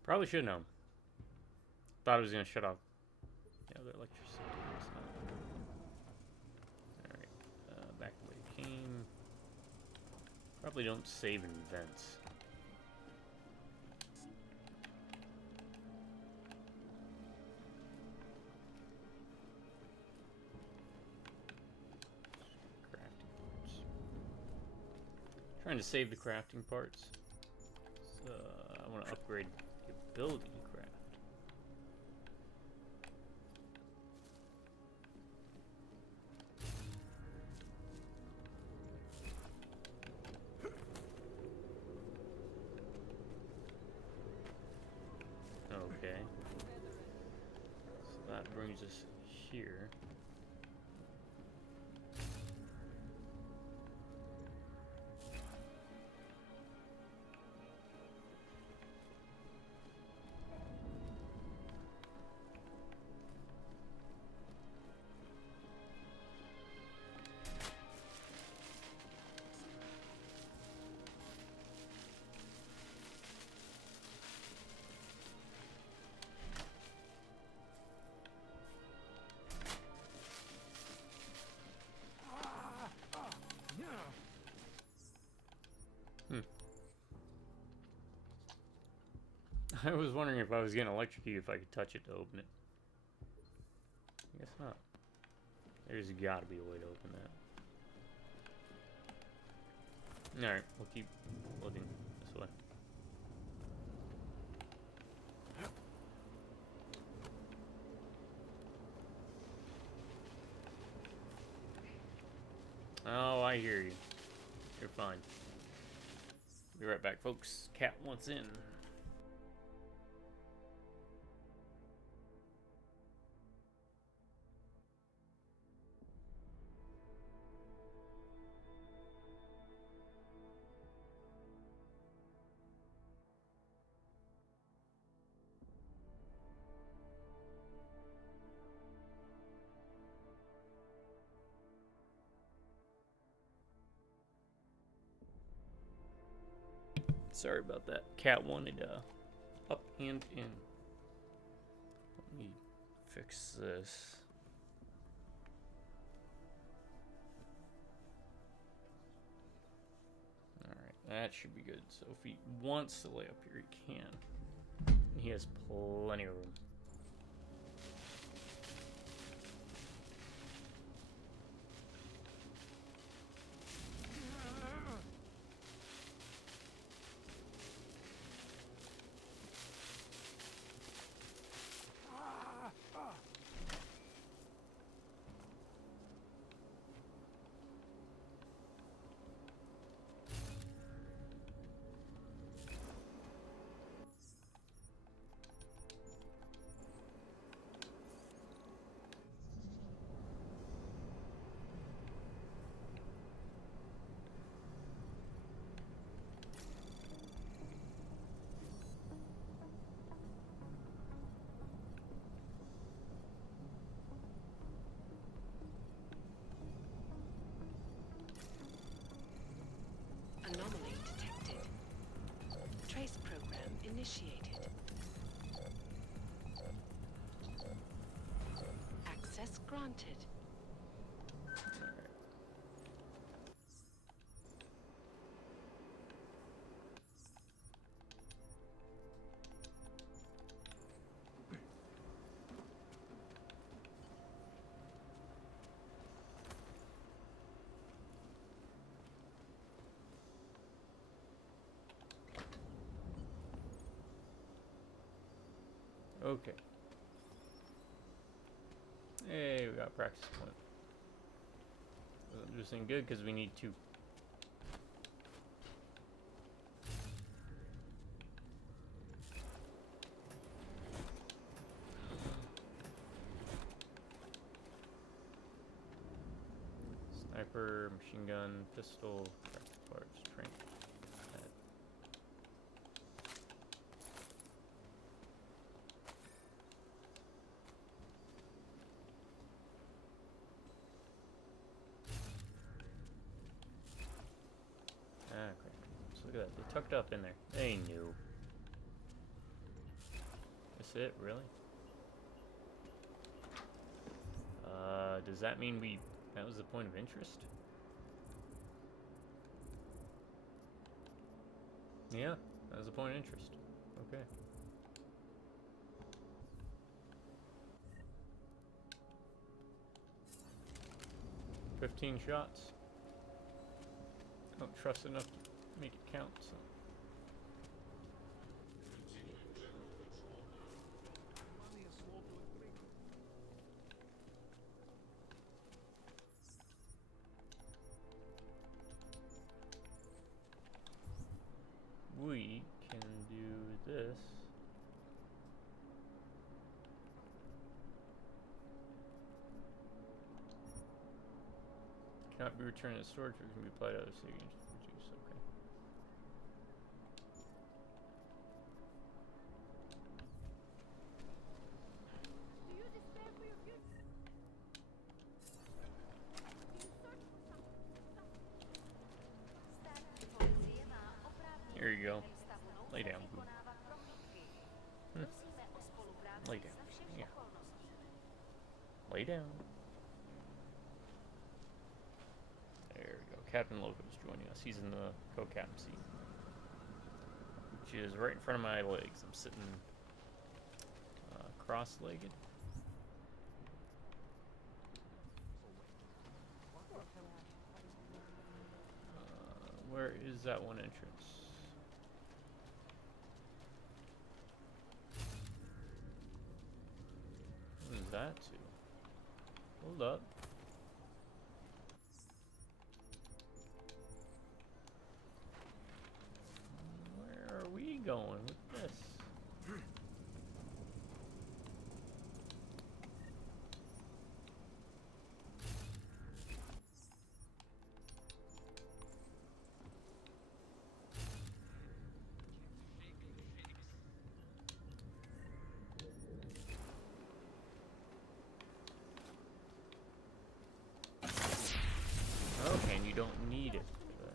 Probably should know. Thought it was gonna shut off the other electricity. Alright, back the way it came. Probably don't save in vents. Crafting parts. Trying to save the crafting parts. So I want to upgrade the ability to craft. Okay. So that brings us here. I was wondering if I was getting electrocuted if I could touch it to open it. I guess not. There's gotta be a way to open that. Alright, we'll keep looking this way. Oh, I hear you. You're fine. Be right back, folks. Cat wants in. Sorry about that. Cat wanted up and in. Let me fix this. Alright, that should be good. So if he wants to lay up here, he can. He has plenty of room. granted. Okay. Hey, we got a practice point. Wasn't doing good because we need 2. Sniper, machine gun, pistol, craft parts, train. Ah, crap. So look at that. They tucked up in there. They knew. That's it, really? Does that mean that was the point of interest? Yeah, that was the point of interest. Okay. "15 shots. Don't trust enough to make it count, so. We can do this. Cannot be returned to storage, but can be applied to other savings. Reduce, okay. Do you despair for your future? Do you search for something? Here you go. Lay down. Lay down. Yeah. Lay down. There we go. Captain Loco is joining us. He's in the co-captain seat, which is right in front of my legs. I'm sitting cross-legged. Where is that one entrance? What is that to? Hold up. Where are we going with this? Okay, and you don't need it for that.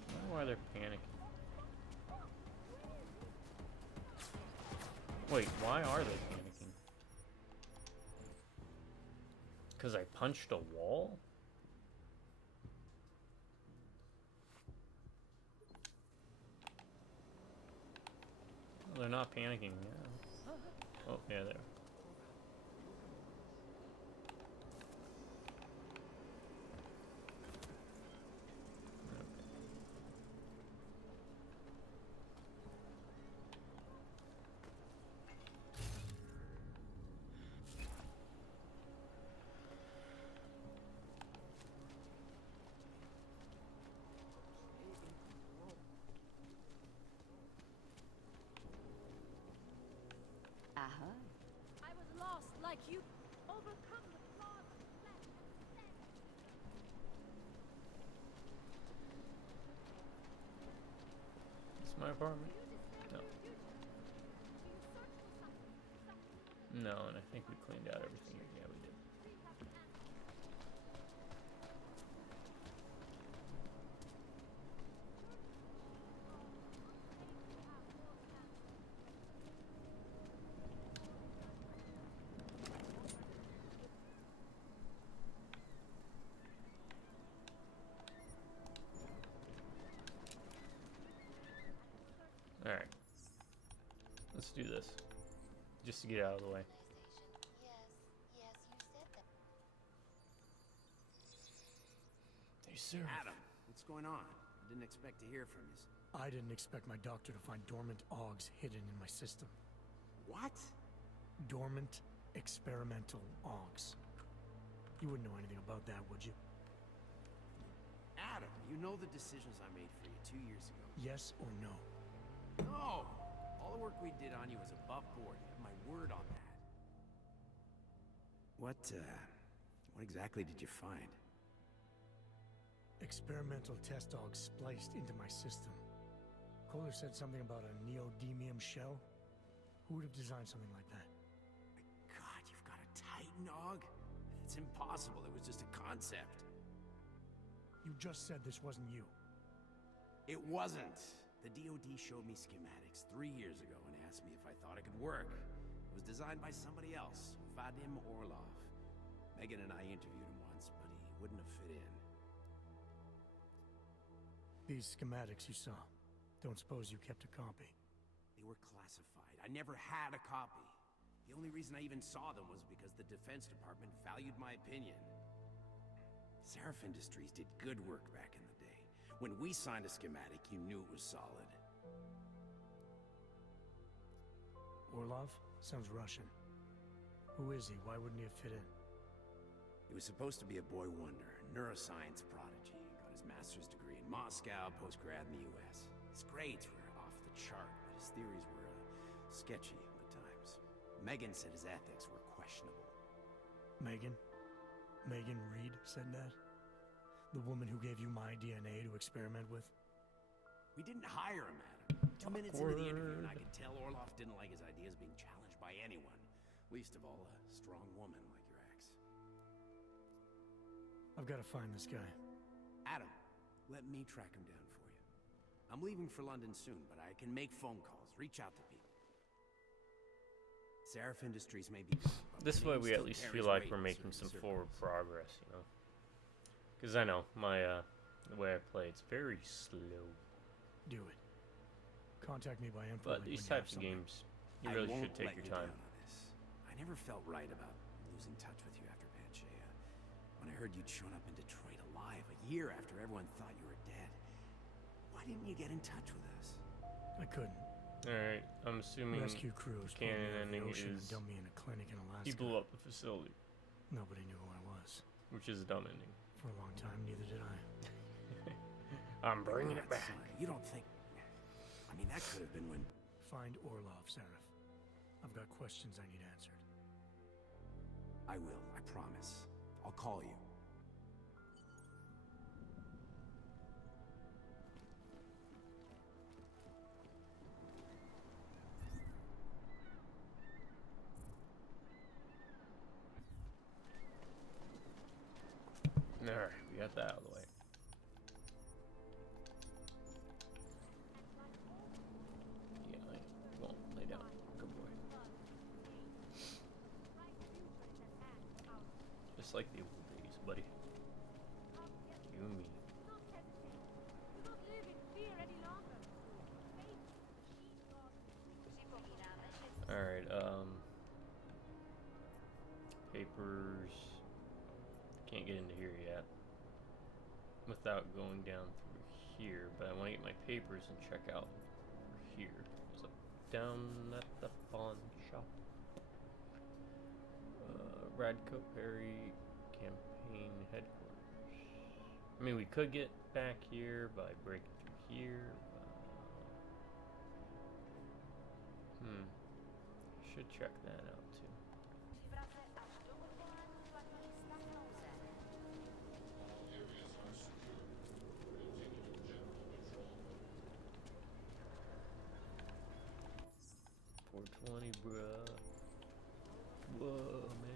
I wonder why they're panicking. Wait, why are they panicking? Because I punched a wall? Well, they're not panicking now. Oh, yeah, they are. I was lost like you. Overcome the flaws of flesh and sense. my apartment? No. No, and I think we cleaned out everything here. Yeah, we did. Alright. Let's do this. Just to get out of the way. Hey, sir. Adam, what's going on? I didn't expect to hear from you. I didn't expect my doctor to find dormant Augs hidden in my system. What? Dormant experimental Augs. You wouldn't know anything about that, would you? Adam, you know the decisions I made for you 2 years ago. Yes or no? No! All the work we did on you was above board. You have my word on that. What exactly did you find? Experimental test dogs spliced into my system. Kohler said something about a neodymium shell. Who would have designed something like that? God, you've got a Titan dog? It's impossible. It was just a concept. You just said this wasn't you. It wasn't. The DoD showed me schematics 3 years ago and asked me if I thought it could work. It was designed by somebody else, Vadim Orlov. Megan and I interviewed him once, but he wouldn't have fit in. These schematics you saw, don't suppose you kept a copy? They were classified. I never had a copy. The only reason I even saw them was because the Defense Department valued my opinion. Seraph Industries did good work back in the day. When we signed a schematic, you knew it was solid. Orlov? Sounds Russian. Who is he? Why wouldn't he have fit in? He was supposed to be a boy wonder, a neuroscience prodigy. Got his master's degree in Moscow, postgrad in the US. His grades were off the chart, but his theories were sketchy at times. Megan said his ethics were questionable. Megan? Megan Reed said that? The woman who gave you my DNA to experiment with? We didn't hire him, Adam. 2 minutes into the interview, and I could tell Orlov didn't like his ideas being challenged by anyone. Least of all, a strong woman like your ex. I've got to find this guy. Adam, let me track him down for you. I'm leaving for London soon, but I can make phone calls, reach out to people. Seraph Industries may be gone, but This my way name we at still least carries feel like weight we're in making certain some forward circles. progress, you know? Because I know, my, the way I play, it's very slow. Do it. Contact me by info. But these types of games, you really should take your time. Down on this. I never felt right about losing touch with you after Panchaea. When I heard you'd shown up in Detroit alive a year after everyone thought you were dead, why didn't you get in touch with us? I couldn't. Alright, I'm assuming Rescue crews the canon pulled me out of the ending ocean and is dumped me in a clinic in Alaska. he blew up the facility, Nobody knew who I was. which is a dumb ending. For a long time, neither did I. I'm bringing it back. Son, you don't think... I mean, that could have been when... Find Orlov, Seraph. I've got questions I need answered. I will, I promise. I'll call you. Alright, we got that out of the way. Yeah, I won't lay down. Good boy. Just like the old days, buddy. You and me. Alright, papers. Can't get into here yet without going down through here, but I want to get my papers and check out here. So down at the pawn shop. Radco Perry campaign headquarters. I mean, we could get back here by breaking through here. Should check that out too. 20, bruh. Whoa, man.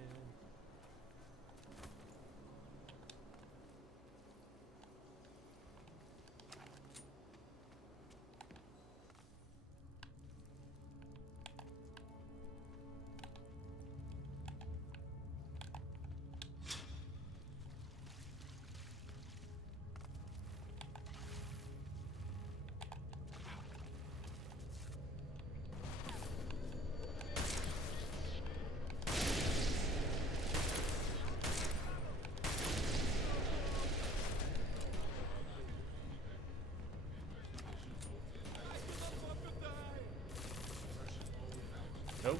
Nope.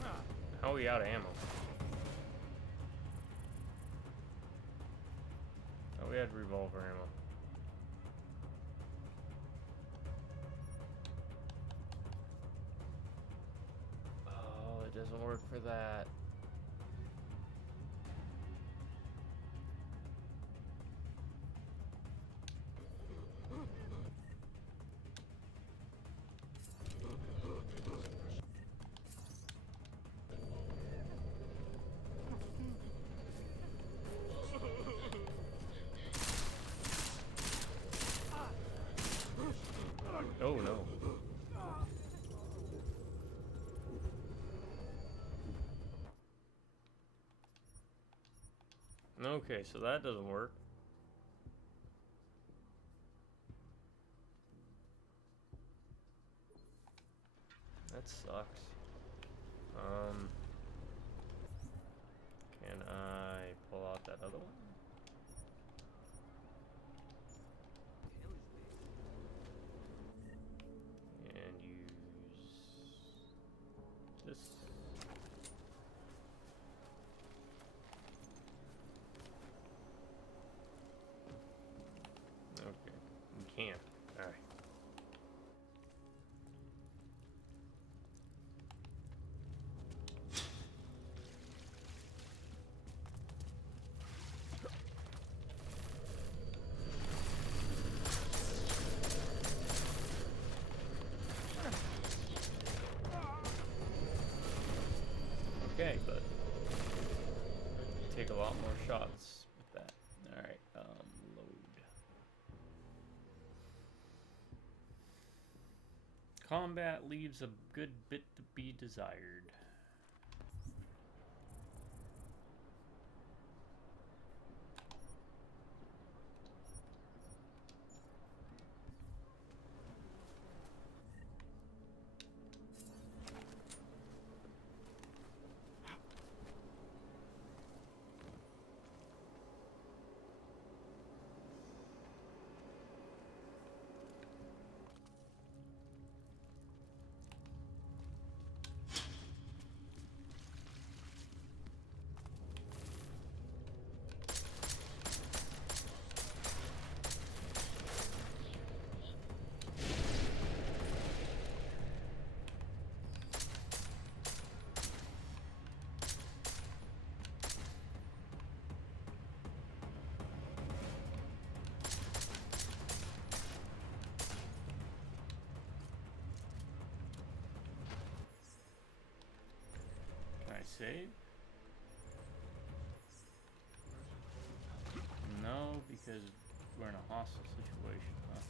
How are we out of ammo? Oh, we had revolver ammo. Oh, it doesn't work for that. Oh no. Okay, so that doesn't work. That sucks. Can I pull out that other one? And use this. Okay, we can. All right. Okay, but take a lot more shots with that. All right, load. Combat leaves a good bit to be desired. Save? No, because we're in a hostile situation, huh?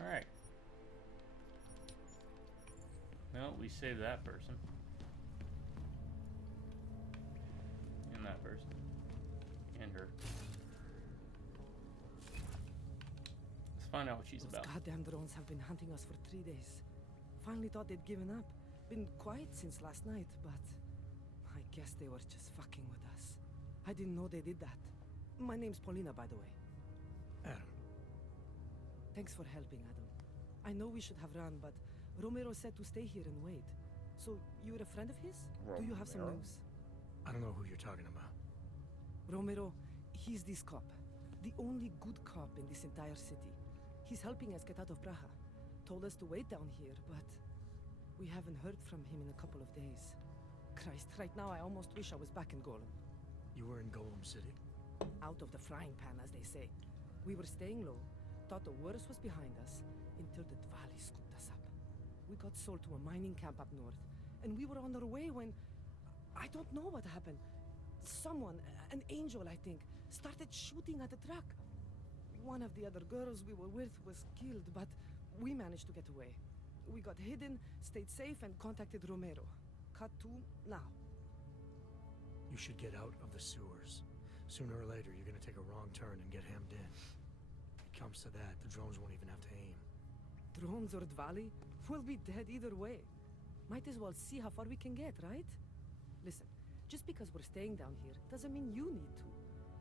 Alright. Well, we saved that person. And that person. And her. find out what she's Those about. goddamn drones have been hunting us for 3 days. Finally thought they'd given up. Been quiet since last night, but I guess they were just fucking with us. I didn't know they did that. My name's Paulina, by the way. Adam. Thanks for helping, Adam. I know we should have run, but Romero said to stay here and wait. So, you're a friend of his? Do you have some Romero? news? I don't know who you're talking about. Romero, he's this cop. The only good cop in this entire city. He's helping us get out of Praha. Told us to wait down here, but we haven't heard from him in a couple of days. Christ, right now I almost wish I was back in Golem. You were in Golem City? Out of the frying pan, as they say. We were staying low, thought the worst was behind us, until the Dvali scooped us up. We got sold to a mining camp up north, and we were on our way when... I don't know what happened. Someone, an angel I think, started shooting at the truck. One of the other girls we were with was killed, but we managed to get away. We got hidden, stayed safe, and contacted Romero. Cut to now. You should get out of the sewers. Sooner or later, you're gonna take a wrong turn and get hemmed in. If it comes to that, the drones won't even have to aim. Drones or Dvali, we'll be dead either way. Might as well see how far we can get, right? Listen, just because we're staying down here doesn't mean you need to.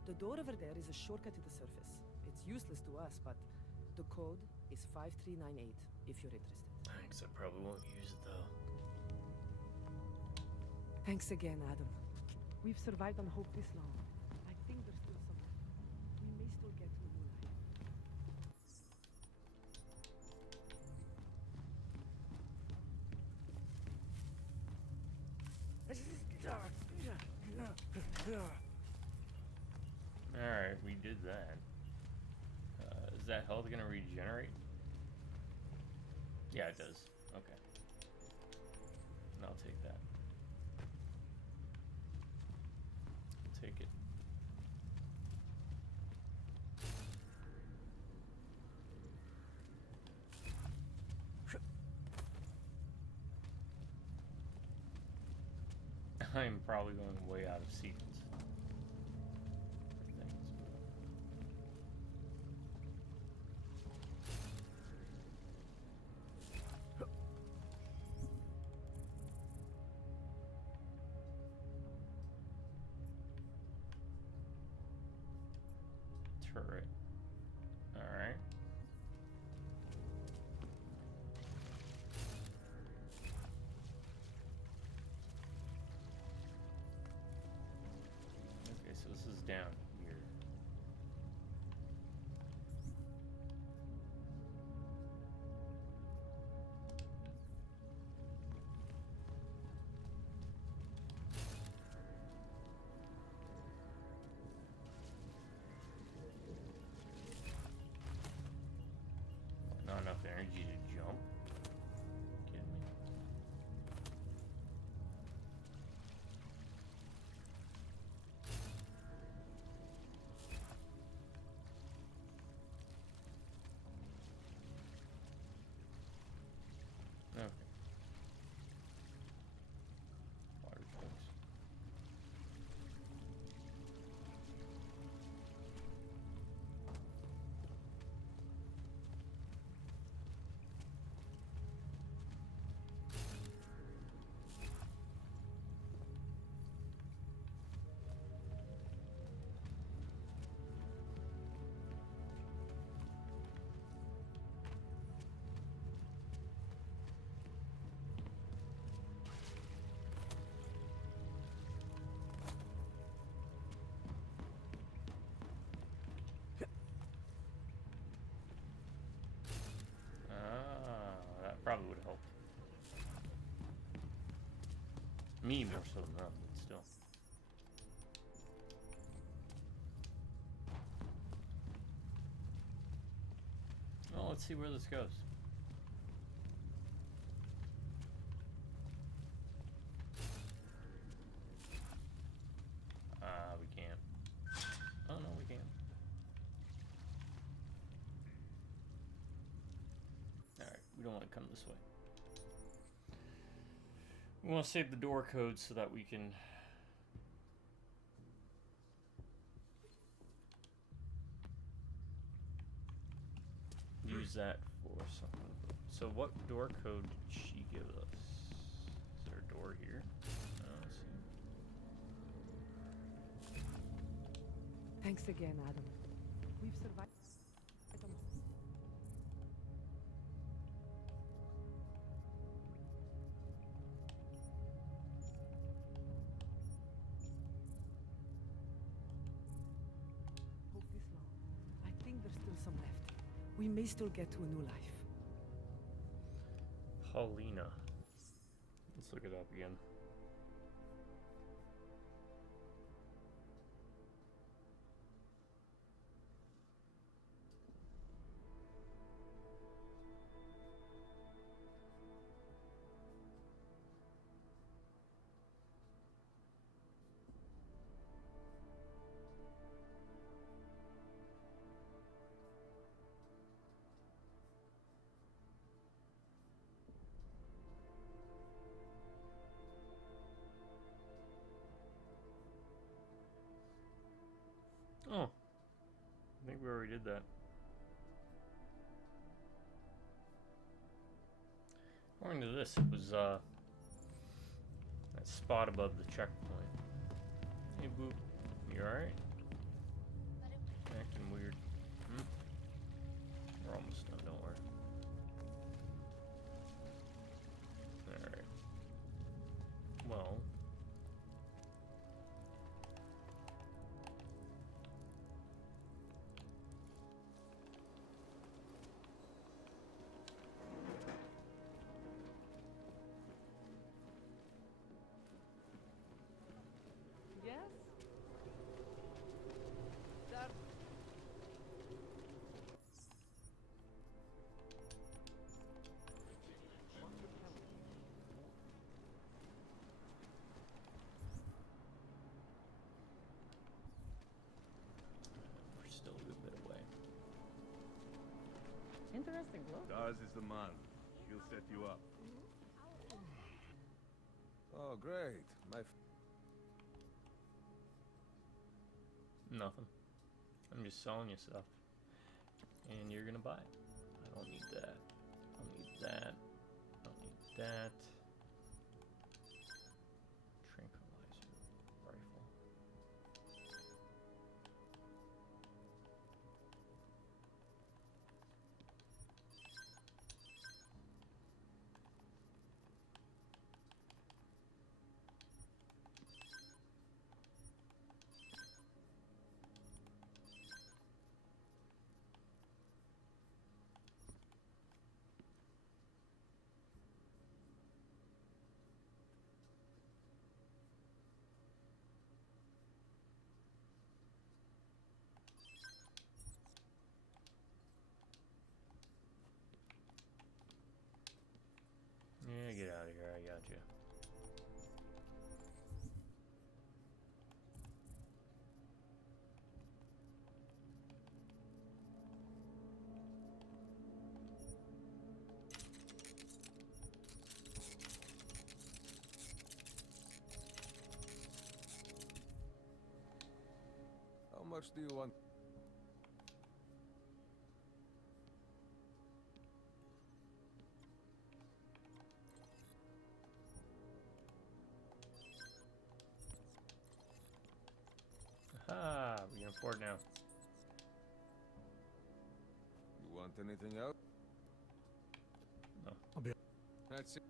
The door over there is a shortcut to the surface. It's useless to us, but the code is 5398 if you're interested. Thanks, I probably won't use it though. Thanks again, Adam. We've survived on hope this long. I think there's still some... We may still get to a new life. Alright, we did that. Is that health gonna regenerate? Yeah, it does. Okay. And I'll take that. Take it. I'm probably going way out of sequence. for things. Turret. Alright. Okay, so this is down here. Not enough energy to jump. Kidding me? Okay. Water jugs. That probably would have helped. Me more so than them, but still. Well, let's see where this goes. We can't. Oh no, we can. Alright, we don't want to come this way. We want to save the door code so that we can use that for something? So what door code did she give us? Is there a door here? Let's see. Thanks again, Adam. We've survived. Hope this long. I think there's still some left. We may still get to a new life. Paulina. Let's look it up again. Oh, I think we already did that. According to this, it was that spot above the checkpoint. Hey, Boop, you alright? Acting weird. We're almost done, don't worry. Alright. Well. Yes? We're still a good bit away. Interesting look. Daz is the man. He'll set you up. Oh, great. Nothing. I'm just selling you stuff. And you're gonna buy it. I don't need that. I don't need that. I don't need that. Tranquilizer rifle. Yeah, get out of here. I got you. How much do you want? Aha, we can afford now. You want anything else? No. I'll be. That's it.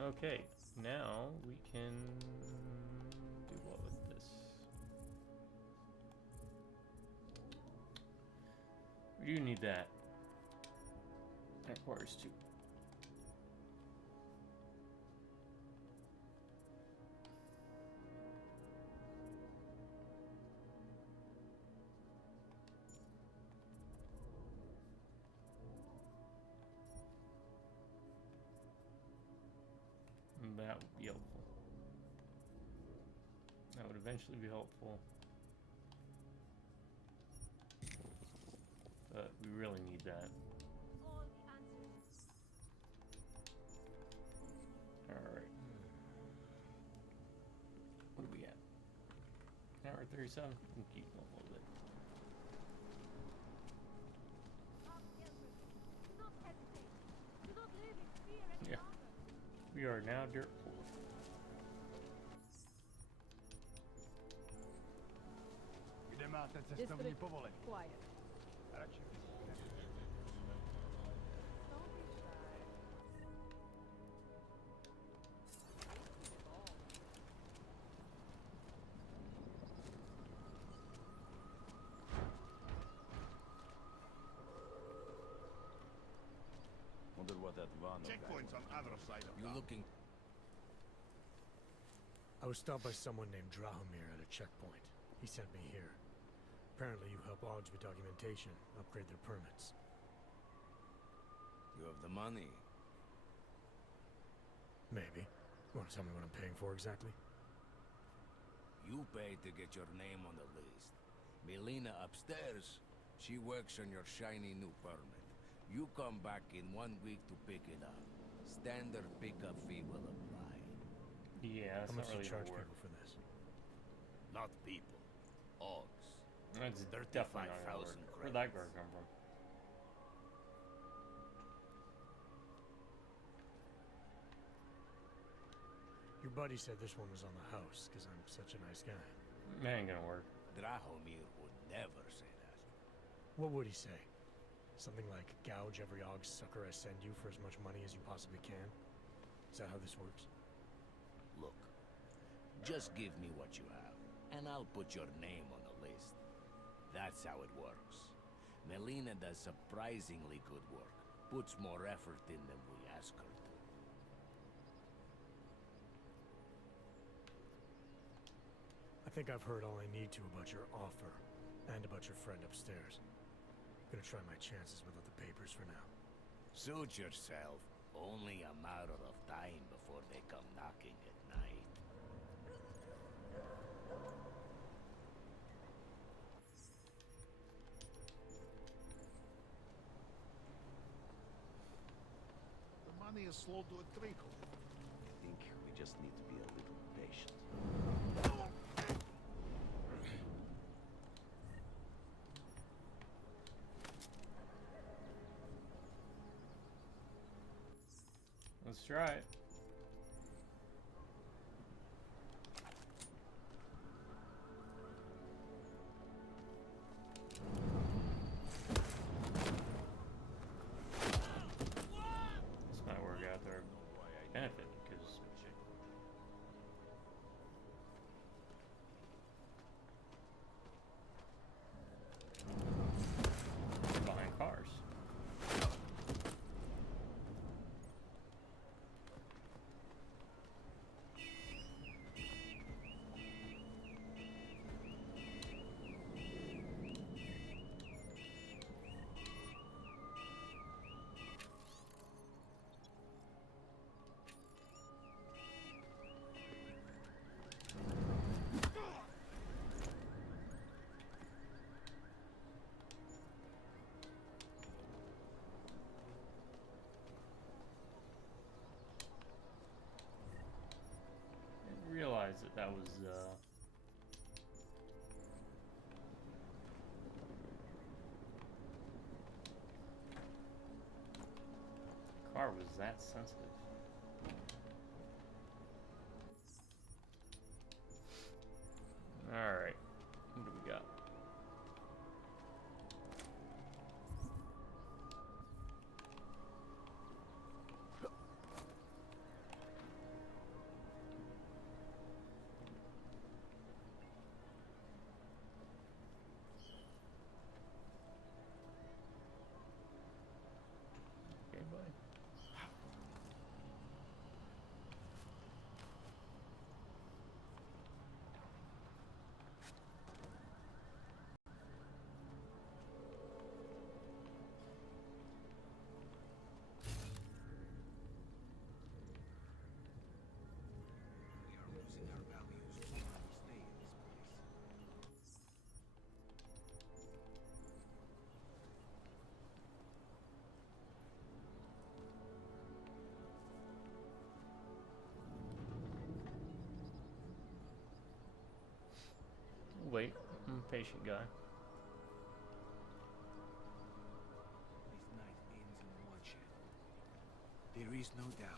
Okay, now we can do what with this? We do need that. That requires two. That would be helpful. That would eventually be helpful. But we really need that. All the answers. Alright. What do we got? Hour 37? We can keep going a little bit. live in fear any Yeah. longer. We are now dirt poor. District quiet. Wonder what that one. Checkpoints on other side of You looking? I was stopped by someone named Drahomir at a checkpoint. He sent me here. Apparently you help Augs with documentation, upgrade their permits. You have the money. Maybe. Want to tell me what I'm paying for exactly? You paid to get your name on the list. Melina upstairs, she works on your shiny new permit. You come back in 1 week to pick it up. Standard pickup fee will apply. Yeah, that's How much not do really you charge gonna work. people for this? Not people. Hogs. That's definitely not gonna work. 35,000 Where'd that guard come from? Your buddy said this one was on the house, because I'm such a nice guy. That ain't gonna work. Drahomir would never say that. What would he say? Something like, gouge every Augs sucker I send you for as much money as you possibly can? Is that how this works? Look, just give me what you have, and I'll put your name on the list. That's how it works. Melina does surprisingly good work. Puts more effort in than we ask her to. I think I've heard all I need to about your offer, and about your friend upstairs. Gonna try my chances without the papers for now. Suit yourself. Only a matter of time before they come knocking at night. The money is slow to a trickle. I think we just need to be a little patient. Let's try it. This might work out to our benefit because we're behind cars. Didn't realize that was car was that sensitive. Alright. What do we got? Okay, buddy. We are losing our values. We can't stay in this place. Wait, I'm a patient guy. This night ends in bloodshed. is no doubt.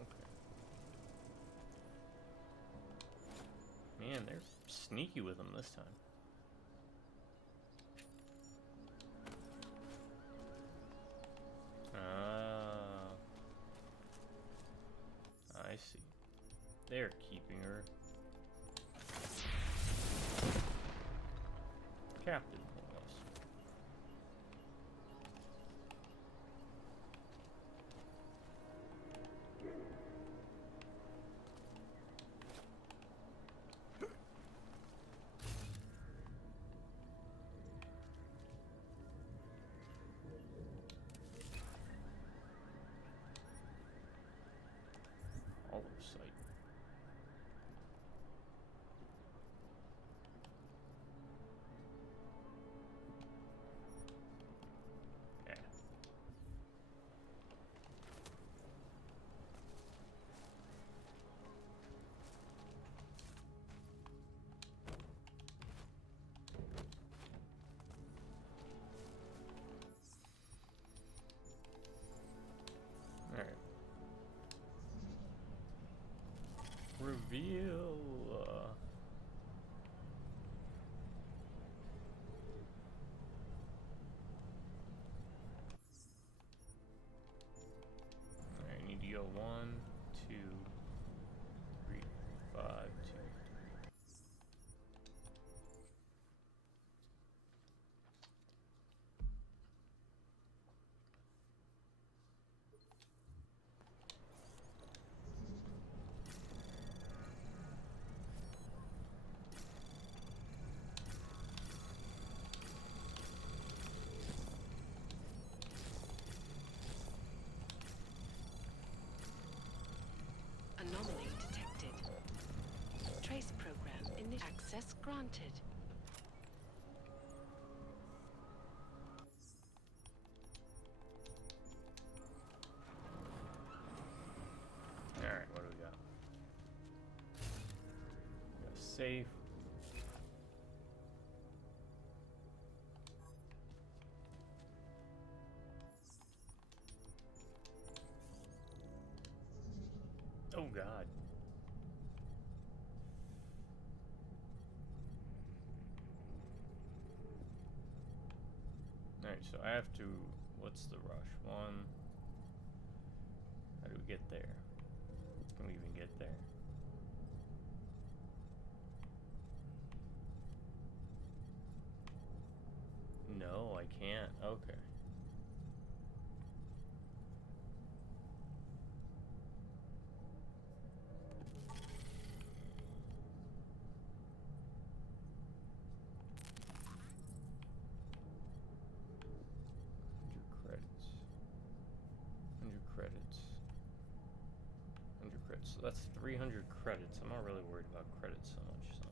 Okay. Man, they're sneaky with them this time. Ah, I see. They're keeping her captive, more or less. All of sight. Yeah. All right. Reveal. I need to go 1, 2, 3, 5, 2, 3. Anomaly detected. Trace program access granted. Alright, what do we got? We got a safe. Oh god. Alright, so I have to... What's the rush? 1... How do we get there? Can we even get there? No, I can't. Okay. Credits. 100 credits. 100 credits. So that's 300 credits. I'm not really worried about credits so much. So.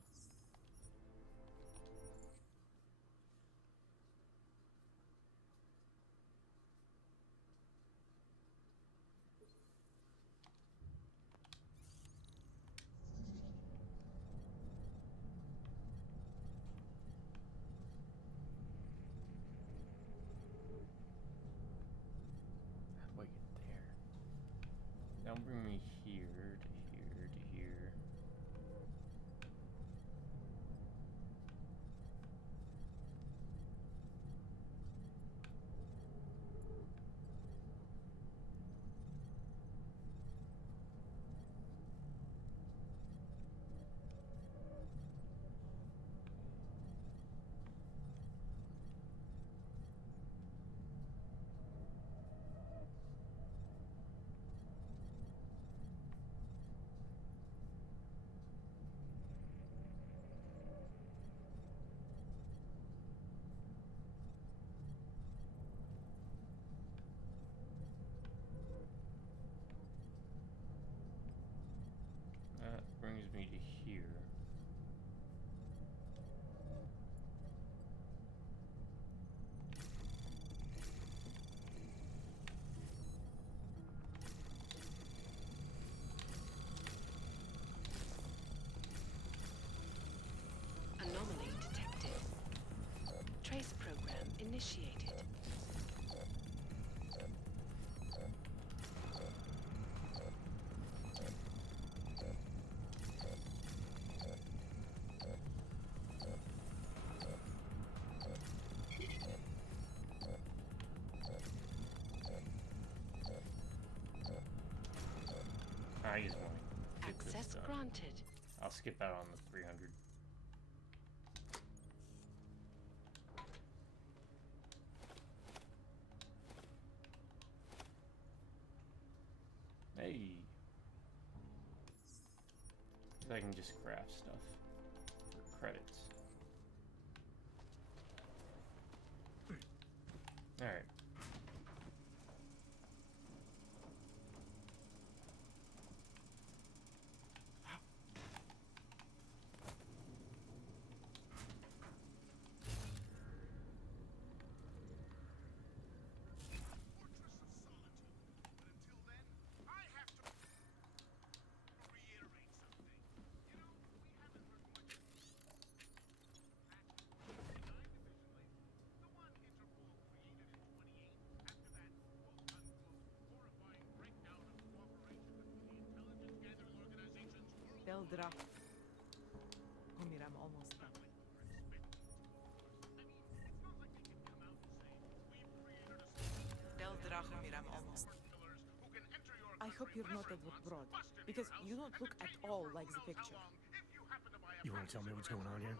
How do I get there? That'll bring me here to here to here. initiated. I just want to get this Access done. granted. I'll skip out on the 300. Hey. I can just craft stuff for credits. Alright. Deldra. Homir, I'm almost done. Deldra, Homir, I'm almost. I hope you're not Edward Broad, because you don't look at all like the picture. You want to tell me what's going on here?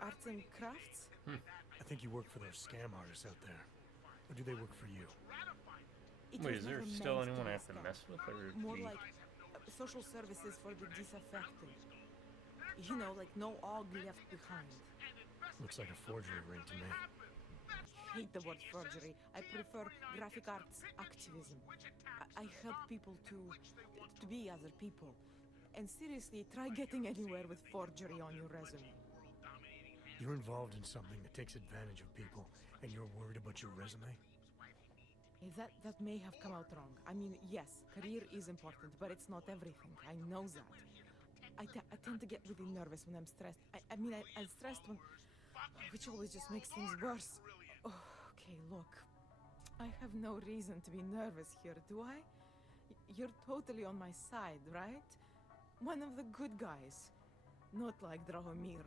Arts and crafts? I think you work for those scam artists out there. Or do they work for you? It Wait, was is there never still meant anyone I be a have to scam. mess with? Or More do you- like social services for the disaffected. You know, like no og left behind. Looks like a forgery ring to me. I hate the word forgery. I prefer graphic arts activism. I help people to be other people. And seriously, try getting anywhere with forgery on your resume. You're involved in something that takes advantage of people, and you're worried about your resume? That may have come out wrong. I mean, yes, career is important, but it's not everything. I know that. I tend to get really nervous when I'm stressed. I'm stressed when... which always just makes things worse. Oh, okay, look. I have no reason to be nervous here, do I? You're totally on my side, right? One of the good guys. Not like Drahomir.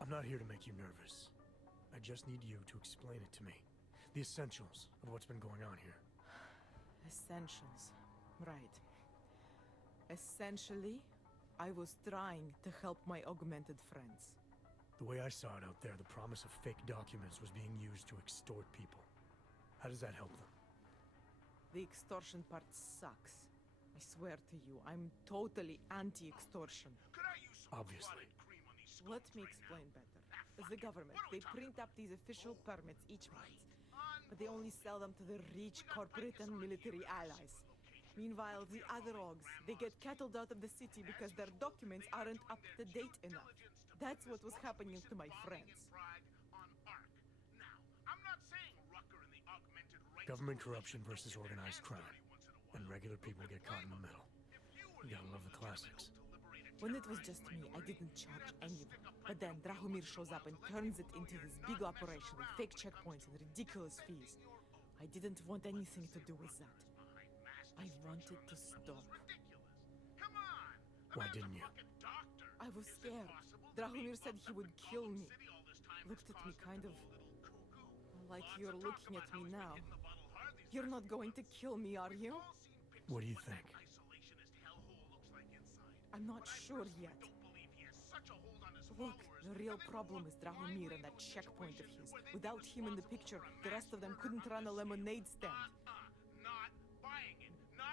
I'm not here to make you nervous. I just need you to explain it to me. The essentials of what's been going on here. Essentials. Right. Essentially, I was trying to help my augmented friends. The way I saw it out there, the promise of fake documents was being used to extort people. How does that help them? The extortion part sucks. I swear to you, I'm totally anti-extortion. Obviously. Let me explain better. The government, they print up these official permits each month, but they only sell them to the rich corporate and military allies. Meanwhile, the other Ogs, they get cattled out of the city because their documents aren't up to date enough. That's what was happening to my friends. Government corruption versus organized crime. And regular people get caught in the middle. You gotta love the classics. When it was just me, I didn't charge anyone. But then Drahomir shows up and turns it into this big operation with fake checkpoints and ridiculous fees. I didn't want anything to do with that. I wanted to stop. Why didn't you? I was scared. Drahomir said he would kill me. Looked at me kind of like you're looking at me now. You're not going to kill me, are you? What do you think? I'm not sure yet. Look, the real problem is Drahomir and that checkpoint of his. Without him in the picture, the rest of them couldn't run a lemonade stand.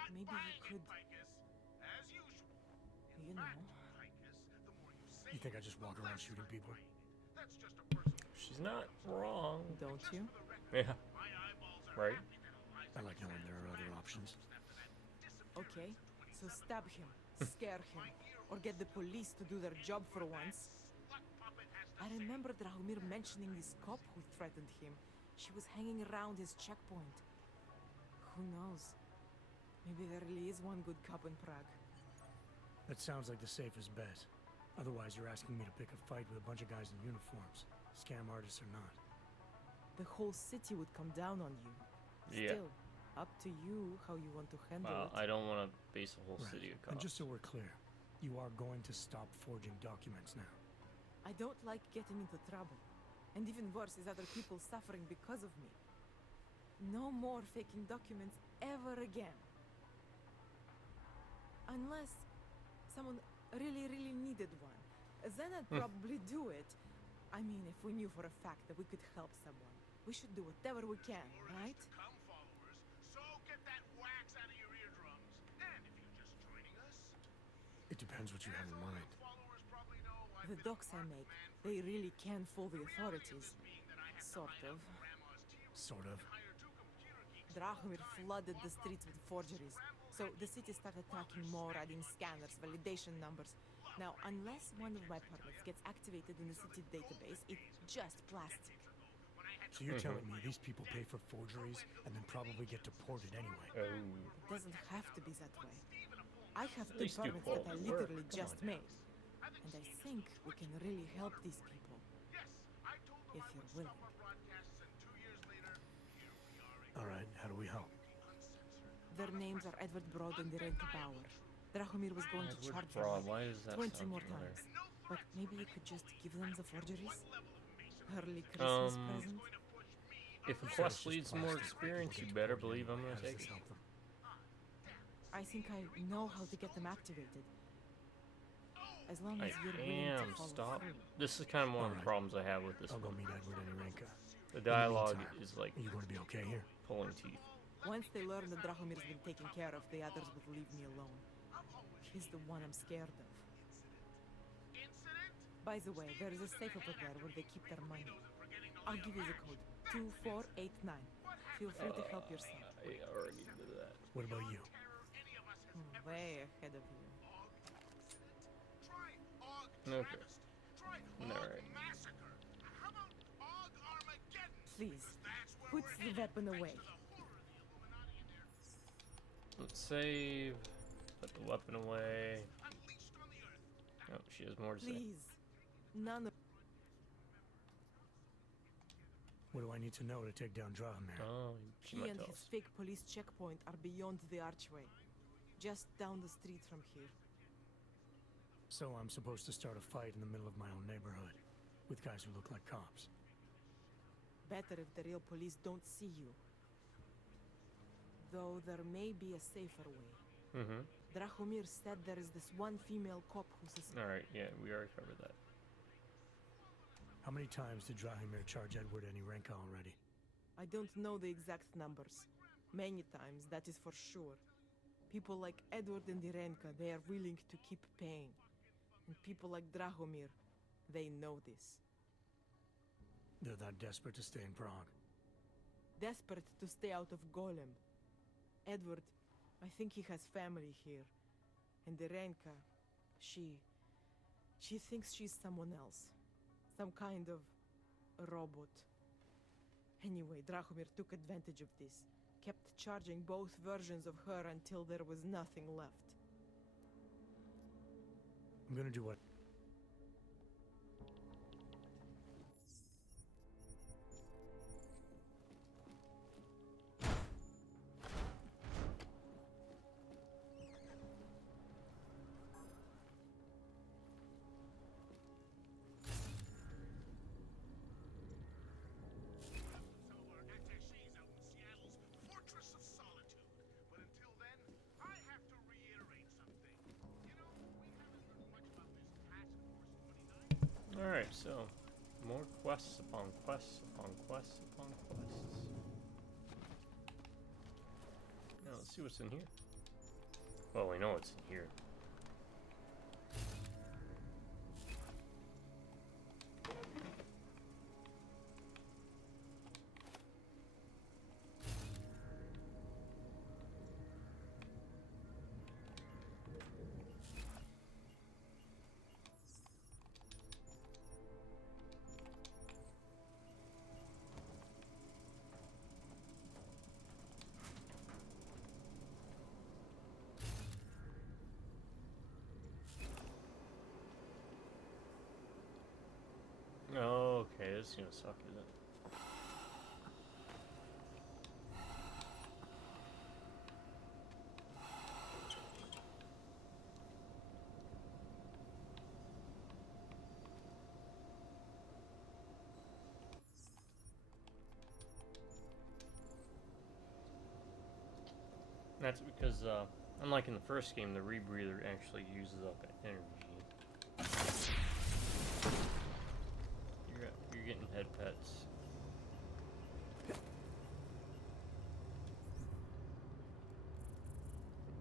Maybe you could... You know... You think I just walk around shooting people? She's not wrong. Don't you? Yeah. Right? I like knowing there are other options. Okay, so stab him, scare him, or get the police to do their job for once. I remember Drahomir mentioning this cop who threatened him. She was hanging around his checkpoint. Who knows? Maybe there really is one good cop in Prague. That sounds like the safest bet. Otherwise, you're asking me to pick a fight with a bunch of guys in uniforms, scam artists or not. The whole city would come down on you. Yeah. Still, up to you how you want to handle Well, it. I don't want to base a whole Right. city of And cops. just so we're clear, you are going to stop forging documents now. I don't like getting into trouble. And even worse is other people suffering because of me. No more faking documents ever again. Unless someone really, really needed one. Then I'd probably do it. I mean, if we knew for a fact that we could help someone. We should do whatever we can, right? Come, followers. So get that wax out of your eardrums. And if you're just joining us, It depends what you have in mind. followers probably know I've The been docs I make, they really can fool the authorities. Sort of. Sort of. Drahomir flooded the streets with forgeries. So the city started tracking more, adding scanners, validation numbers. Now, unless one of my permits gets activated in the city database, it's just plastic. So you're telling me these people pay for forgeries and then probably get deported anyway? Oh. It doesn't have to be that way. I have At two least do permits that I quality work. literally Come just on. made. And I think we can really help these people. If you're willing. All right, how do we help? Their names are Edward Broad and Irenka Bauer. Drahomir was going to Edward charge Broad, them why does that 20 sound more familiar? times. But maybe you could just give them the forgeries? Early Christmas present? If a quest leads to more experience, you better believe I'm gonna take it. I think I know how to get them activated. As long I as you're willing am. to follow Stop. through. This is kind of one of the Alright. problems I have with this I'll go one. meet Edward and Irenka. The In the dialogue meantime, is like Are you going to be okay here? pulling teeth. Once they learn that Drahomir's been taken care of, the others would leave me alone. He's the one I'm scared of. By the way, there is a safe over there where they keep their money. I'll give you the code. 2489. Feel free to help yourself. I already did that. What about you? Way ahead of you. Okay. Alright. Please, put the weapon away. Let's save. Put the weapon away. Oh, she has more to say. Please. None of... What do I need to know to take down Drahomir? Oh, she He might and tell his us. fake police checkpoint are beyond the archway. Just down the street from here. So I'm supposed to start a fight in the middle of my own neighborhood with guys who look like cops. Better if the real police don't see you. Though there may be a safer way. Mm-hmm. Drahomir said there is this one female cop who suspects. Alright, yeah, we already covered that. How many times did Drahomir charge Edward and Irenka already? I don't know the exact numbers. Many times, that is for sure. People like Edward and Irenka, they are willing to keep paying. And people like Drahomir, they know this. They're that desperate to stay in Prague. Desperate to stay out of Golem. Edward, I think he has family here. And Irenka, she thinks she's someone else. Some kind of robot. Anyway, Drahomir took advantage of this. Kept charging both versions of her until there was nothing left. I'm gonna do what? Alright, so more quests upon quests upon quests upon quests. Now let's see what's in here. Well, we know what's in here. That's gonna suck, is it? That's because, unlike in the first game, the rebreather actually uses up energy. You're getting head pets.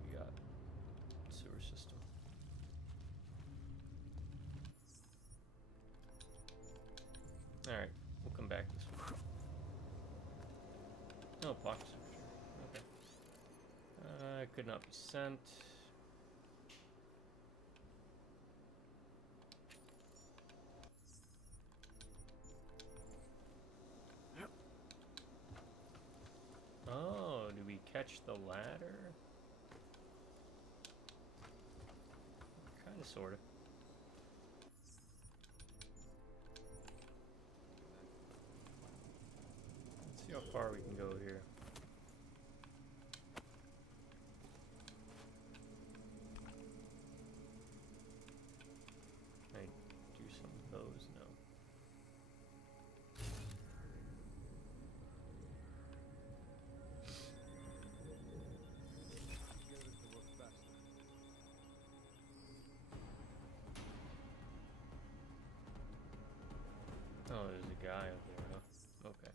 We got sewer system. Alright, we'll come back this way. Oh, pocket switcher. Okay. Could not be sent. Oh, do we catch the ladder? Kinda, sorta. Let's see how far we can go here. Can I do some of those? No. Oh, there's a guy up there, huh? Okay.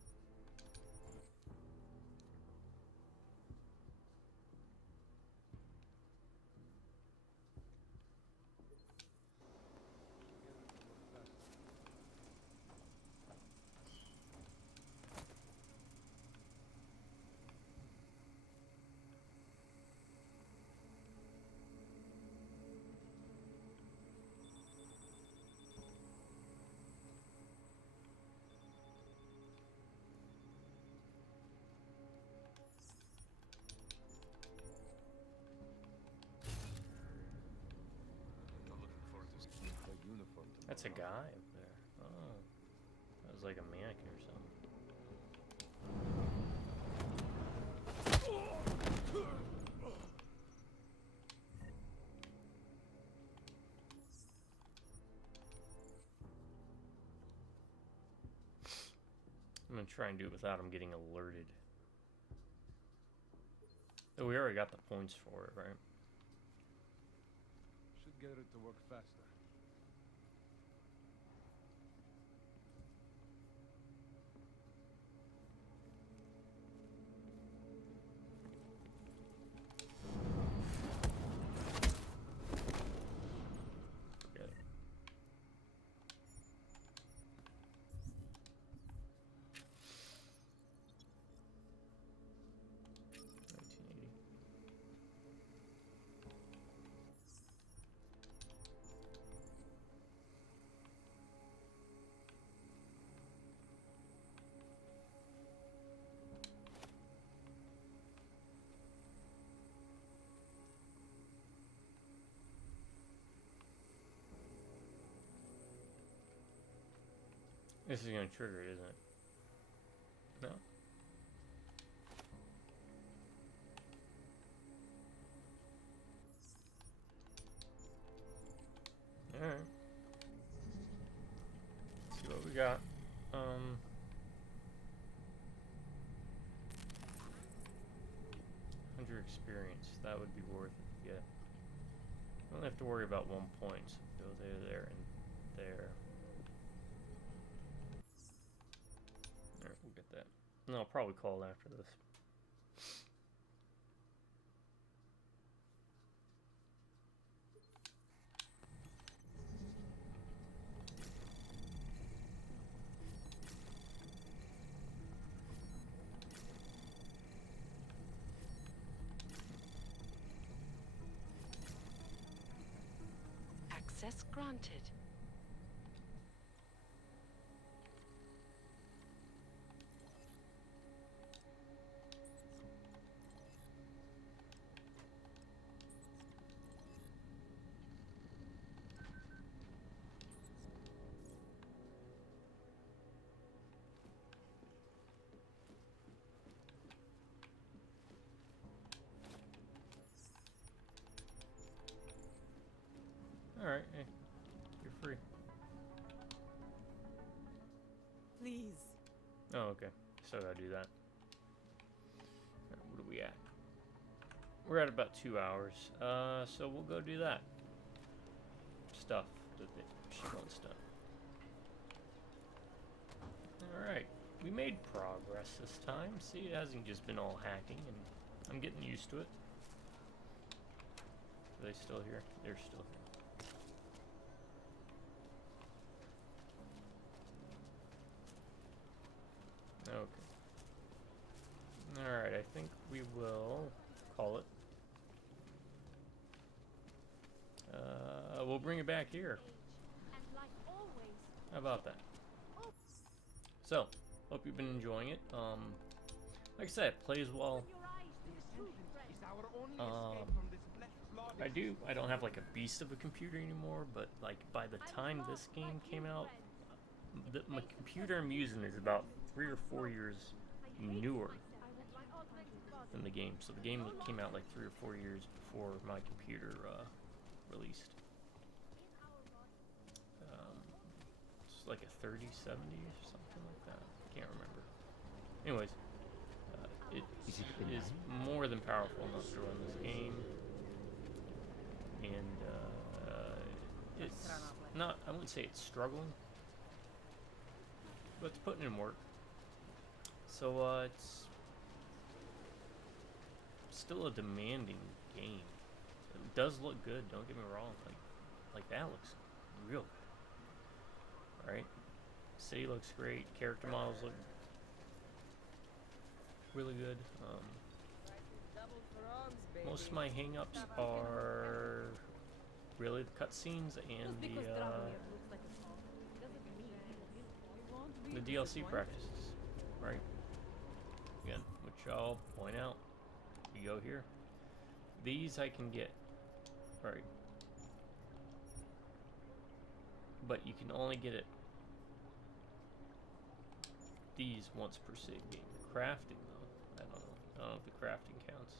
That's a guy up there. Oh. That was like a mannequin or something. I'm gonna try and do it without him getting alerted. Oh, we already got the points for it, right? Should get it to work faster. This is gonna trigger it, isn't it? No? Alright. Let's see what we got. 100 experience. That would be worth it to get. We only have to worry about 1 point. So go there, there, and there. Alright, we'll get that. And I'll probably call after this. Access granted. Alright, hey, you're free. Please. Oh, okay. So I gotta do that. Alright, what are we at? We're at about 2 hours. So we'll go do that. Stuff that she wants done. Alright. We made progress this time. See, it hasn't just been all hacking, and I'm getting used to it. Are they still here? They're still here. Okay. Alright, I think we will call it. We'll bring it back here. And like always, How about that? So, hope you've been enjoying it. Like I said, it plays well. I don't have like a beast of a computer anymore, but like by the time this game came out, my computer I'm using is about 3 or 4 years newer than the game. So the game came out like 3 or 4 years before my computer released. It's like a 3070 or something like that. I can't remember. Anyways, it is more than powerful enough to run this game, and it's not. I wouldn't say it's struggling, but it's putting in work. So it's still a demanding game. It does look good. Don't get me wrong. Like that looks real good. Right? City looks great. Character models look really good. Most of my hang-ups are really the cutscenes and the DLC practices, right? Again, which I'll point out. You go here. These I can get, right? But you can only get it these once per save game. Crafting though, I don't know if the crafting counts.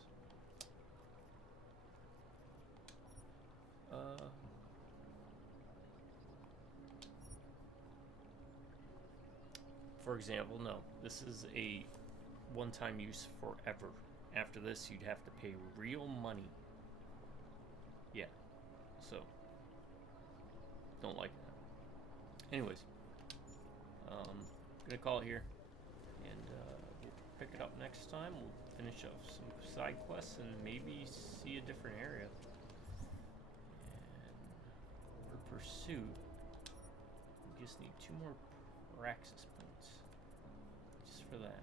For example, no, this is a one-time use forever. After this, you'd have to pay real money. Yeah, so don't like that. Anyways, gonna call it here, and we'll pick it up next time. We'll finish up some side quests and maybe see a different area. And for pursuit, we just need 2 more Praxis points, just for that.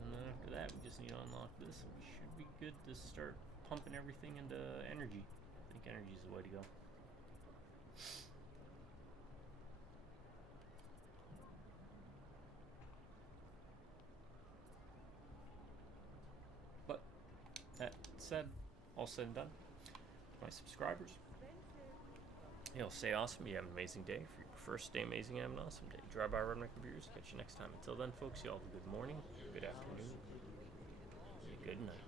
And then after that, we just need to unlock this, and we should be good to start pumping everything into energy. I think energy is the way to go. But that said, all said and done, my subscribers, stay awesome. You have an amazing day. If you prefer stay amazing, have an awesome day. Drive by, run my computers. Catch you next time. Until then, folks, you all have a good morning, good afternoon, and a good night.